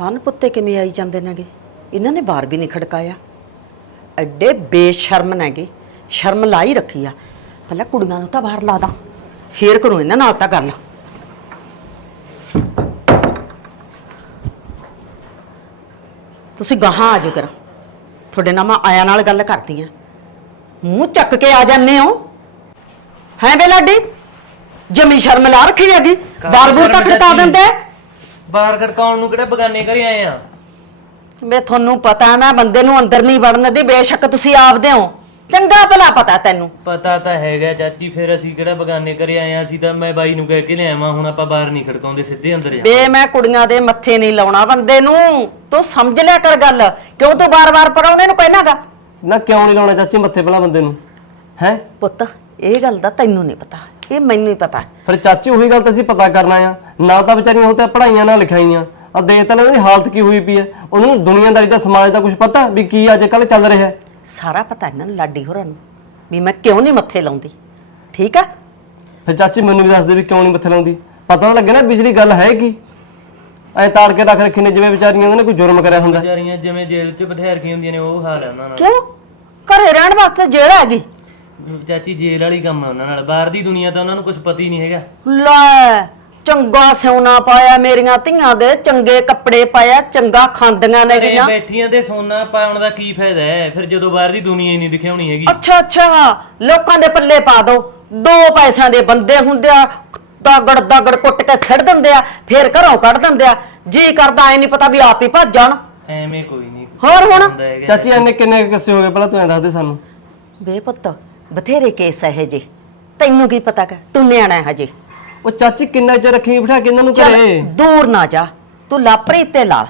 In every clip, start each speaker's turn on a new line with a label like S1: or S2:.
S1: ਹਨ ਪੁੱਤੇ ਕਿਵੇਂ ਆਈ ਜਾਂਦੇ ਨੇਗੇ? ਇਹਨਾਂ ਨੇ ਬਾਰ ਵੀ ਨਹੀਂ ਖੜਕਾਇਆ। ਐਡੇ ਬੇਸ਼ਰਮ ਨੇਗੇ। ਸ਼ਰਮ ਲਾਈ ਰੱਖੀ ਆ। ਪਹਿਲਾਂ ਕੁੜੀਆਂ ਨੂੰ ਤਾਂ ਬਾਹਰ ਲਾ ਦਾਂ। ਫੇਰ ਕਰੂੰ ਇਹਨਾਂ ਨਾਲ ਤਾਂ ਗੱਲ ਤੁਸੀਂ ਗਾਹਾਂ ਆ ਜਾਓ ਕਰ। ਤੁਹਾਡੇ ਨਾਲ ਮੈਂ ਆਇਆ ਨਾਲ ਗੱਲ ਕਰਦੀ ਆ। ਮੂੰਹ ਚੱਕ ਕੇ ਆ ਜਾਂਦੇ ਹੋ। ਹੈ ਬੇ ਲਾਡੀ ਜਮੀ ਸ਼ਰਮ ਲਾ ਰੱਖੀ ਹੈਗੀ। ਬਾਰ ਬੂਰ ਤਾਂ ਖੜਕਾ ਦਿੰਦੇ।
S2: ਬਾਹਰ ਖੜਕਾਉਣ ਨੂੰ ਕਿਹੜੇ ਬਗਾਨੇ ਘਰੇ ਆਏ ਆ?
S1: ਵੇ ਤੁਹਾਨੂੰ ਪਤਾ ਮੈਂ ਬੰਦੇ ਨੂੰ ਅੰਦਰ ਨਹੀਂ ਵੜਨ ਦੀ ਬੇਸ਼ੱਕ ਤੁਸੀਂ ਆਪਦੇ ਹੋ। ਚੰਗਾ ਭਲਾ ਪਤਾ ਤੈਨੂੰ।
S2: ਪਤਾ ਤਾਂ ਹੈਗਾ ਚਾਚੀ ਫਿਰ ਅਸੀਂ ਕਿਹੜਾ ਬਗਾਨੇ ਘਰੇ ਆਏ ਆ? ਅਸੀਂ ਤਾਂ ਮੈਂ ਬਾਈ ਨੂੰ ਕਹਿ ਕੇ ਲਿਆਵਾਂ ਹੁਣ ਆਪਾਂ ਬਾਹਰ ਨਹੀਂ ਖੜਕਾਉਂਦੇ ਸਿੱਧੇ ਅੰਦਰ ਜਾ
S1: ਵੇ ਮੈਂ ਕੁੜੀਆਂ ਦੇ ਮੱਥੇ ਨਹੀਂ ਲਾਉਣਾ ਬੰਦੇ ਨੂੰ। ਤੂੰ ਸਮਝ ਲਿਆ ਕਰ ਗੱਲ। ਕਿਉਂ ਤੂੰ ਬਾਰ-ਬਾਰ ਪਰਾਉਣੇ ਨੂੰ ਕਹਿਣਾਗਾ
S3: ਨਾ ਕਿਉਂ ਨਹੀਂ ਲਾਉਣਾ ਚਾਚੀ ਮੱਥੇ ਪਹਿਲਾਂ ਬੰਦੇ ਨੂੰ? ਹੈ?
S1: ਪੁੱਤ ਇਹ ਗੱਲ ਦਾ ਤੈਨੂੰ ਨਹੀਂ ਪਤਾ। ਇਹ ਮੈਨੂੰ ਹੀ ਪਤਾ।
S3: ਫਿਰ ਚਾਚੀ ਉਹੀ ਗੱਲ ਤਾਂ ਅਸੀਂ ਪਤਾ ਕਰਨਾ ਆ। ਨਾ ਤਾਂ ਵਿਚਾਰੀਆਂ ਉਹ ਤਾਂ ਪੜਾਈਆਂ ਨਾਲ ਲਿਖਾਈਆਂ। ਆ ਦੇ ਤਾਂ ਦੀ ਹਾਲਤ ਕੀ ਹੋਈ ਪਈ ਹੈ। ਉਹਨਾਂ ਦੁਨੀਆਦਾਰੀ ਦਾ ਸਮਾਜ ਦਾ ਕੁਝ ਪਤਾ ਵੀ ਕੀ ਅੱਜ ਕੱਲ ਚੱਲ ਰਿਹਾ ਹੈ?
S1: ਸਾਰਾ ਪਤਾ ਇਹਨਾਂ ਨੂੰ ਲਾਡੀ ਹੋਰਾਂ ਨੂੰ ਵੀ ਮੈਂ ਕਿਉਂ ਨਹੀਂ ਮੱਥੇ ਲਾਉਂਦੀ। ਠੀਕ ਆ?
S3: ਫਿਰ ਚਾਚੀ ਮੈਨੂੰ ਵੀ ਦੱਸ ਦੇ ਵੀ ਕਿਉਂ ਨਹੀਂ ਮੱਥੇ ਲਾਉਂਦੀ। ਪਤਾ ਤਾਂ ਲੱਗੇ ਨਾ ਪਿਛਲੀ ਗੱਲ ਹੈ ਕੀ? ਐ ਤਾੜ ਕੇ ਰੱਖ ਰੱਖੀ ਨੇ ਜਿਵੇਂ ਵਿਚਾਰੀਆਂ ਉਹਨਾਂ ਨੇ ਕੋਈ ਜੁਰਮ ਕਰਿਆ ਹੁੰਦਾ।
S2: ਵਿਚਾਰੀਆਂ ਜਿਵੇਂ ਜੇਲ੍ਹ 'ਚ ਕੀ ਹੁੰਦੀਆਂ ਨੇ ਉਹ ਹਾਲ ਹੈ ਉਹਨਾਂ ਨਾਲ।
S1: ਕਿਉਂ? ਘਰੇ ਰਹਿਣ ਵਾਸਤੇ ਜੇਲ੍ਹ ਹੈਗੀ
S2: ਚਾਚੀ ਜੇਲ੍ਹ ਵਾਲੀ ਕੰਮ ਹੈ ਉਹਨਾਂ ਨਾਲ। ਬਾਹਰ ਦੀ ਦੁਨੀਆ ਤਾਂ ਉਹਨਾਂ ਨੂੰ ਕੁਝ ਪਤਾ ਹੀ ਨਹੀਂ ਹੈਗਾ।
S1: ਲੈ ਚੰਗਾ ਸਿਉਣਾ ਪਾਇਆ ਮੇਰੀਆਂ ਧੀਆਂ ਦੇ ਚੰਗੇ ਕੱਪੜੇ ਪਾਇਆ ਚੰਗਾ ਖਾਂਦੀਆਂ ਨੇ
S2: ਘਰੇ
S1: ਗੀਆਂ
S2: ਬੈਠੀਆਂ ਤੇ ਸੋਨਾ ਪਾਉਣ ਦਾ ਕੀ ਫਾਇਦਾ ਹੈ? ਫਿਰ ਜਦੋਂ ਬਾਹਰ ਦੀ ਦੁਨੀਆ ਹੀ ਨਹੀਂ ਦਿਖਾਉਣੀ ਹੈਗੀ।
S1: ਅੱਛਾ ਅੱਛਾ ਲੋਕਾਂ ਦੇ ਪੱਲੇ ਪਾ ਦੋ। ਦੋ ਪੈਸਿਆਂ ਦੇ ਬੰਦੇ ਹੁੰਦੇ ਆ ਦਾਗੜ ਦਾਗੜ ਕੁੱਟ ਕੇ ਛੱਡ ਦਿੰਦੇ ਆ ਫੇਰ ਘਰੋਂ ਕੱਢ ਦਿੰਦੇ ਆ। ਜੀ ਕਰਦਾ ਐ ਨਹੀਂ ਪਤਾ ਵੀ ਆਪ ਹੀ ਭੱਜ ਜਾਣ।
S2: ਐਵੇਂ ਕੋਈ ਨਹੀਂ।
S1: ਹੋਰ ਹੁਣ?
S3: ਚਾਚੀ ਐਨੇ ਕਿੰਨੇ ਕੁ ਕਿੱਸੇ ਹੋ ਗਏ? ਪਹਿਲਾਂ ਤੂੰ ਐਂ ਦੱਸ ਦੇ ਸਾਨੂੰ।
S1: ਬੇ ਪੁੱਤ ਬਥੇਰੇ ਕੇਸ ਹੈ ਜੇ। ਤੈਨੂੰ ਕੀ ਪਤਾ ਕਿ ਤੂੰ ਨਿਆਣਾ ਹੈ ਹਜੇ।
S3: ਉਹ ਚਾਚੀ ਕਿੰਨਾ ਚਿਰ ਰੱਖੀ ਬਿਠਾ ਕੇ ਇਹਨਾਂ ਨੂੰ
S1: ਚੱਲ
S3: ਘਰੇ
S1: ਦੂਰ ਨਾ ਜਾ। ਤੂੰ ਲਾਪਰੀ ਤੇ ਲਾ।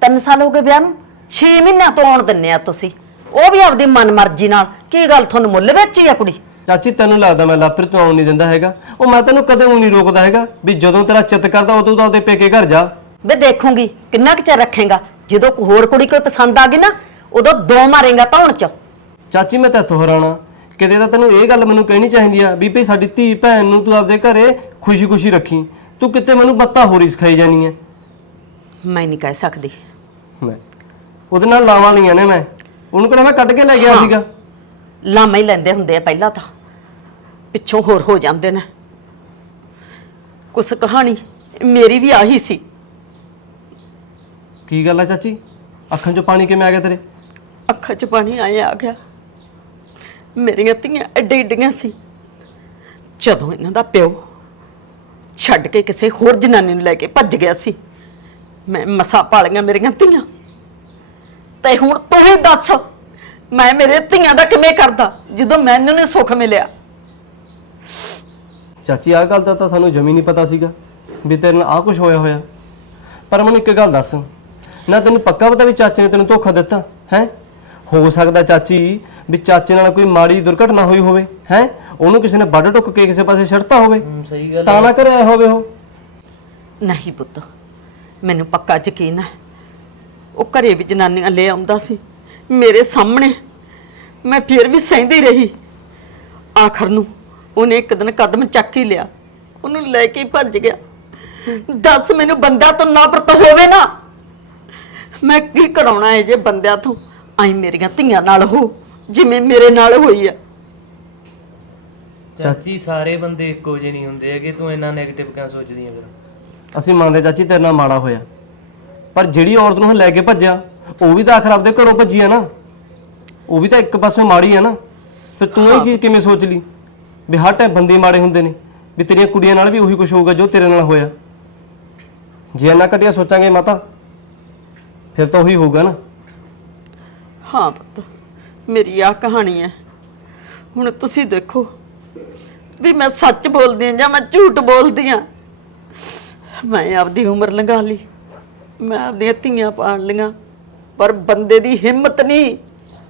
S1: ਤਿੰਨ ਸਾਲ ਹੋ ਗਏ ਵਿਆਹ ਨੂੰ। 6 ਮਹੀਨਿਆਂ ਤੋਂ ਆਉਣ ਦਿੰਨੇ ਆ ਤੁਸੀਂ। ਉਹ ਵੀ ਆਪਦੀ ਮਨਮਰਜ਼ੀ ਨਾਲ। ਕੀ ਗੱਲ ਤੁਹਾਨੂੰ ਮੁੱਲ ਵਿੱਚ ਹੀ ਆ ਕੁੜੀ?
S3: ਚਾਚੀ ਤੈਨੂੰ ਲੱਗਦਾ ਮੈਂ ਲਾਪਰੀ ਤੋਂ ਆਉਣ ਨਹੀਂ ਦਿੰਦਾ ਹੈਗਾ। ਉਹ ਮੈਂ ਤੈਨੂੰ ਕਦੇ ਵੀ ਨਹੀਂ ਰੋਕਦਾ ਹੈਗਾ ਵੀ ਜਦੋਂ ਤੇਰਾ ਚਿੱਤ ਕਰਦਾ ਉਦੋਂ ਤਾਂ ਉਹਦੇ ਪੇਕੇ ਘਰ ਜਾ।
S1: ਵੇ ਦੇਖੂੰਗੀ ਕਿੰਨਾ ਕੁ ਚਿਰ ਰੱਖੇਗਾ। ਜਦੋਂ ਕੋਈ ਹੋਰ ਕੁੜੀ ਕੋਈ ਪਸੰਦ ਆ ਗਈ ਨਾ ਉਦੋਂ ਦੋ ਮਾਰੇਗਾ ਧੌਣ ਚ।
S3: ਚਾਚੀ ਮੈਂ ਤਾਂ ਹਰਾਣਾ ਕਿਤੇ ਤਾਂ ਤੈਨੂੰ ਇਹ ਗੱਲ ਮੈਨੂੰ ਕਹਿਣੀ ਚਾਹੀਦੀ ਆ ਵੀ ਭਈ ਸਾਡੀ ਧੀ ਭੈਣ ਨੂੰ ਤੂੰ ਆਪਦੇ ਘਰੇ ਖੁਸ਼ੀ-ਖੁਸ਼ੀ ਰੱਖੀ। ਤੂੰ ਕਿਤੇ ਮੈਨੂੰ ਬੱਤਾ ਹੋਰੀ ਸਿਖਾਈ ਜਾਨੀ ਹੈ
S1: ਮੈਂ ਨਹੀਂ ਕਹਿ ਸਕਦੀ।
S3: ਮੈਂ ਉਹਦੇ ਨਾਲ ਲਾਵਾਂ ਲਈਆਂ ਨੇ ਮੈਂ। ਉਹਨੂੰ ਕਿਹੜਾ ਮੈਂ ਕੱਢ ਕੇ ਲੈ ਗਿਆ ਸੀਗਾ।
S1: ਲਾਮਾ ਹੀ ਲੈਂਦੇ ਹੁੰਦੇ ਆ ਪਹਿਲਾਂ ਤਾਂ। ਪਿੱਛੋਂ ਹੋਰ ਹੋ ਜਾਂਦੇ ਨੇ। ਕੁਛ ਕਹਾਣੀ ਮੇਰੀ ਵੀ ਆਹੀ ਸੀ।
S3: ਕੀ ਗੱਲ ਆ ਚਾਚੀ? ਅੱਖਾਂ 'ਚੋਂ ਪਾਣੀ ਕਿਵੇਂ ਆ ਗਿਆ ਤੇਰੇ?
S1: ਅੱਖਾਂ 'ਚ ਪਾਣੀ ਆਇਆ ਆ ਗਿਆ। ਮੇਰੀਆਂ ਧੀਆਂ ਐਡੇ ਐਡੀਆਂ ਸੀ। ਜਦੋਂ ਇਹਨਾਂ ਦਾ ਪਿਓ ਛੱਡ ਕੇ ਕਿਸੇ ਹੋਰ ਜਨਾਨੀ ਨੂੰ ਲੈ ਕੇ ਭੱਜ ਗਿਆ ਸੀ, ਮੈਂ ਮਸਾ ਪਾਲੀਆਂ ਮੇਰੀਆਂ ਧੀਆਂ। ਤੇ ਹੁਣ ਤੂੰ ਹੀ ਦੱਸ, ਮੈਂ ਮੇਰੇ ਧੀਆਂ ਦਾ ਕਿਵੇਂ ਕਰਦਾ, ਜਦੋਂ ਮੈਨੂੰ ਨੇ ਸੁੱਖ ਮਿਲਿਆ?
S3: ਚਾਚੀ, ਆਹ ਗੱਲ ਦਾ ਤਾਂ ਸਾਨੂੰ ਜਮੀ ਨਹੀਂ ਪਤਾ ਸੀਗਾ ਵੀ ਤੇਰੇ ਨਾਲ ਆਹ ਕੁਝ ਹੋਇਆ ਹੋਇਆ। ਪਰ ਮੈਨੂੰ ਇੱਕ ਗੱਲ ਦੱਸ, ਨਾ ਤੈਨੂੰ ਪੱਕਾ ਪਤਾ ਵੀ ਚਾਚੇ ਨੇ ਤੈਨੂੰ ਧੋਖਾ ਦਿੱਤਾ, ਹੈ? ਹੋ ਸਕਦਾ ਚਾਚੀ ਵੀ ਚਾਚੇ ਨਾਲ ਕੋਈ ਮਾੜੀ ਦੁਰਘਟਨਾ ਹੋਈ ਹੋਵੇ ਹੈ? ਉਹਨੂੰ ਕਿਸੇ ਨੇ ਵੱਢ ਟੁੱਕ ਕੇ ਕਿਸੇ ਪਾਸੇ ਛੱਡਤਾ ਹੋਵੇ
S2: ਹੂੰ, ਸਹੀ ਗੱਲ
S3: ਤਾਂ ਨਾ ਕਰਿਆ ਹੋਵੇ ਉਹ।
S1: ਨਹੀਂ ਪੁੱਤ ਮੈਨੂੰ ਪੱਕਾ ਯਕੀਨ ਹੈ। ਉਹ ਘਰੇ ਵੀ ਜਨਾਨੀਆਂ ਲੈ ਆਉਂਦਾ ਸੀ ਮੇਰੇ ਸਾਹਮਣੇ। ਮੈਂ ਫਿਰ ਵੀ ਸਹਿੰਦੀ ਰਹੀ। ਆਖਰ ਨੂੰ ਉਹਨੇ ਇੱਕ ਦਿਨ ਕਦਮ ਚੱਕ ਹੀ ਲਿਆ ਉਹਨੂੰ ਲੈ ਕੇ ਹੀ ਭੱਜ ਗਿਆ। ਦੱਸ ਮੈਨੂੰ ਬੰਦਾ ਤੋਂ ਨਫ਼ਰਤ ਹੋਵੇ ਨਾ। ਮੈਂ ਕੀ ਕਰਾਉਣਾ ਹੈ ਜੇ ਬੰਦਿਆਂ ਤੋਂ? ਆਈ ਮੇਰੀਆਂ ਧੀਆਂ ਨਾਲ ਹੋ ਜਿਵੇਂ ਮੇਰੇ ਨਾਲ ਹੋਈ ਆ।
S2: ਚਾਚੀ ਸਾਰੇ ਬੰਦੇ ਇੱਕੋ ਜਿਹੇ ਨਹੀਂ ਹੁੰਦੇ ਹੈਗੇ ਤੂੰ ਇੰਨਾ 네ਗੇਟਿਵ ਕਿਉਂ ਸੋਚਦੀ ਹੈ ਫਿਰ?
S3: ਅਸੀਂ ਮੰਨਦੇ ਚਾਚੀ ਤੇਰੇ ਨਾਲ ਮਾੜਾ ਹੋਇਆ। ਪਰ ਜਿਹੜੀ ਔਰਤ ਨੂੰ ਉਹ ਲੈ ਕੇ ਭੱਜਿਆ ਉਹ ਵੀ ਤਾਂ ਆਖਰ ਆਪਦੇ ਘਰੋਂ ਭੱਜੀ ਆ ਨਾ। ਉਹ ਵੀ ਤਾਂ ਇੱਕ ਪਾਸੇ ਮਾੜੀ ਆ ਨਾ। ਫਿਰ ਤੂੰ ਇਹ ਚੀਜ਼ ਕਿਵੇਂ ਸੋਚ ਲਈ? ਵੀ ਹਰ ਟਾਈਮ ਬੰਦੇ ਮਾੜੇ ਹੁੰਦੇ ਨੇ ਵੀ ਤੇਰੀਆਂ ਕੁੜੀਆਂ ਨਾਲ ਵੀ ਉਹੀ ਕੁਝ ਹੋਊਗਾ ਜੋ ਤੇਰੇ ਨਾਲ ਹੋਇਆ। ਜੇ ਇੰਨਾ ਘਟੀਆ ਸੋਚਾਂਗੇ ਮਾਤਾ ਫਿਰ ਤਾਂ ਉਹੀ ਹੋਊਗਾ ਨਾ।
S1: ਹਾਂ ਪੁੱਤ, ਮੇਰੀ ਆ ਕਹਾਣੀ ਹੈ। ਹੁਣ ਤੁਸੀਂ ਦੇਖੋ ਵੀ ਮੈਂ ਸੱਚ ਬੋਲਦੀ ਹਾਂ ਜਾਂ ਮੈਂ ਝੂਠ ਬੋਲਦੀ ਹਾਂ। ਮੈਂ ਆਪਦੀ ਉਮਰ ਲੰਘਾ ਲਈ, ਮੈਂ ਆਪਦੀਆਂ ਧੀਆਂ ਪਾਣ ਲੀਆਂ ਪਰ ਬੰਦੇ ਦੀ ਹਿੰਮਤ ਨਹੀਂ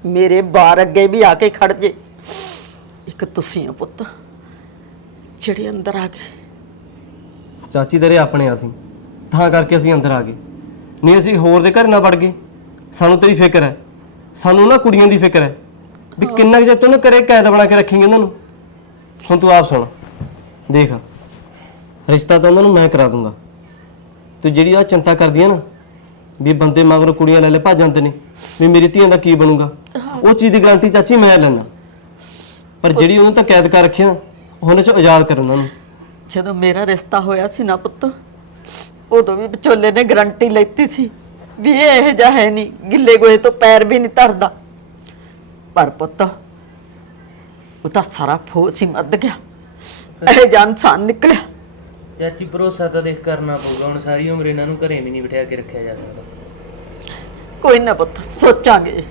S1: ਮੇਰੇ ਬਾਰ ਅੱਗੇ ਵੀ ਆ ਕੇ ਖੜ ਜੇ। ਇੱਕ ਤੁਸੀਂ ਹੋ ਪੁੱਤ, ਜਿਹੜੇ ਅੰਦਰ ਆ ਗਏ।
S3: ਚਾਚੀ ਤੇਰੇ ਆਪਣੇ ਆ ਅਸੀਂ ਤਾਂ ਕਰਕੇ ਅਸੀਂ ਅੰਦਰ ਆ ਗਏ। ਨਹੀਂ, ਅਸੀਂ ਹੋਰ ਦੇ ਘਰ ਨਾ ਵੜ ਗਏ। ਸਾਨੂੰ ਤੇਰੀ ਫਿਕਰ ਹੈ। ਸਾਨੂੰ ਨਾ ਕੁੜੀਆਂ ਦੀ ਫਿਕਰ ਹੈ ਵੀ ਕਿੰਨਾ ਕੁ ਤੂੰ ਕਰੇ ਕੈਦ ਬਣਾ ਕੇ ਰੱਖੇਂਗੇ ਉਹਨਾਂ ਨੂੰ? ਹੁਣ ਤੂੰ ਆਪ ਸੁਣ। ਦੇਖ ਰਿਸ਼ਤਾ ਤਾਂ ਉਹਨਾਂ ਨੂੰ ਮੈਂ ਕਰਾ ਦੂੰਗਾ। ਤੂੰ ਜਿਹੜੀ ਆ ਚਿੰਤਾ ਕਰਦੀ ਹੈ ਨਾ ਵੀ ਬੰਦੇ ਮਗਰ ਕੁੜੀਆਂ ਲੈ ਲੈ ਭੱਜ ਜਾਂਦੇ ਨੇ ਵੀ ਮੇਰੀ ਧੀਆਂ ਦਾ ਕੀ ਬਣੂਗਾ? ਉਹ ਚੀਜ਼ ਦੀ ਗਾਰੰਟੀ ਚਾਚੀ ਮੈਂ ਲੈਣਾ ਪਰ ਜਿਹੜੀ ਉਹਨੂੰ ਤਾਂ ਕੈਦ ਕਰ ਰੱਖਿਆ ਉਹਨੇ ਚ ਆਜ਼ਾਦ ਕਰ ਉਹਨਾਂ ਨੂੰ।
S1: ਜਦੋਂ ਮੇਰਾ ਰਿਸ਼ਤਾ ਹੋਇਆ ਸੀ ਨਾ ਪੁੱਤ ਉਦੋਂ ਵੀ ਵਿਚੋਲੇ ਨੇ ਗਰੰਟੀ ਲੈਤੀ ਸੀ। ਵੀ ਇਹ ਇਹੋ ਜਿਹਾ ਹੈ ਨਹੀਂ ਗਿੱਲੇ ਗੋਹੇ ਤੋਂ ਪੈਰ ਵੀ ਨਹੀਂ ਧਰਦਾ। ਪਰ ਪੁੱਤ ਉਹਦਾ ਸਾਰਾ ਫੋਸ ਹੀ ਮੱਦ ਗਿਆ। ਇਹ ਜਿਹਾ ਇਨਸਾਨ ਨਿਕਲਿਆ।
S2: ਚਾਚੀ ਭਰੋਸਾ ਤਾਂ ਦੇਖ ਕਰਨਾ ਪਊਗਾ ਹੁਣ ਸਾਰੀ ਉਮਰ ਇਹਨਾਂ ਨੂੰ ਘਰੇ ਵੀ ਨਹੀਂ ਬਿਠਾ ਕੇ ਰੱਖਿਆ ਜਾ ਸਕਦਾ।
S1: ਕੋਈ ਨਾ ਪੁੱਤ ਸੋਚਾਂਗੇ।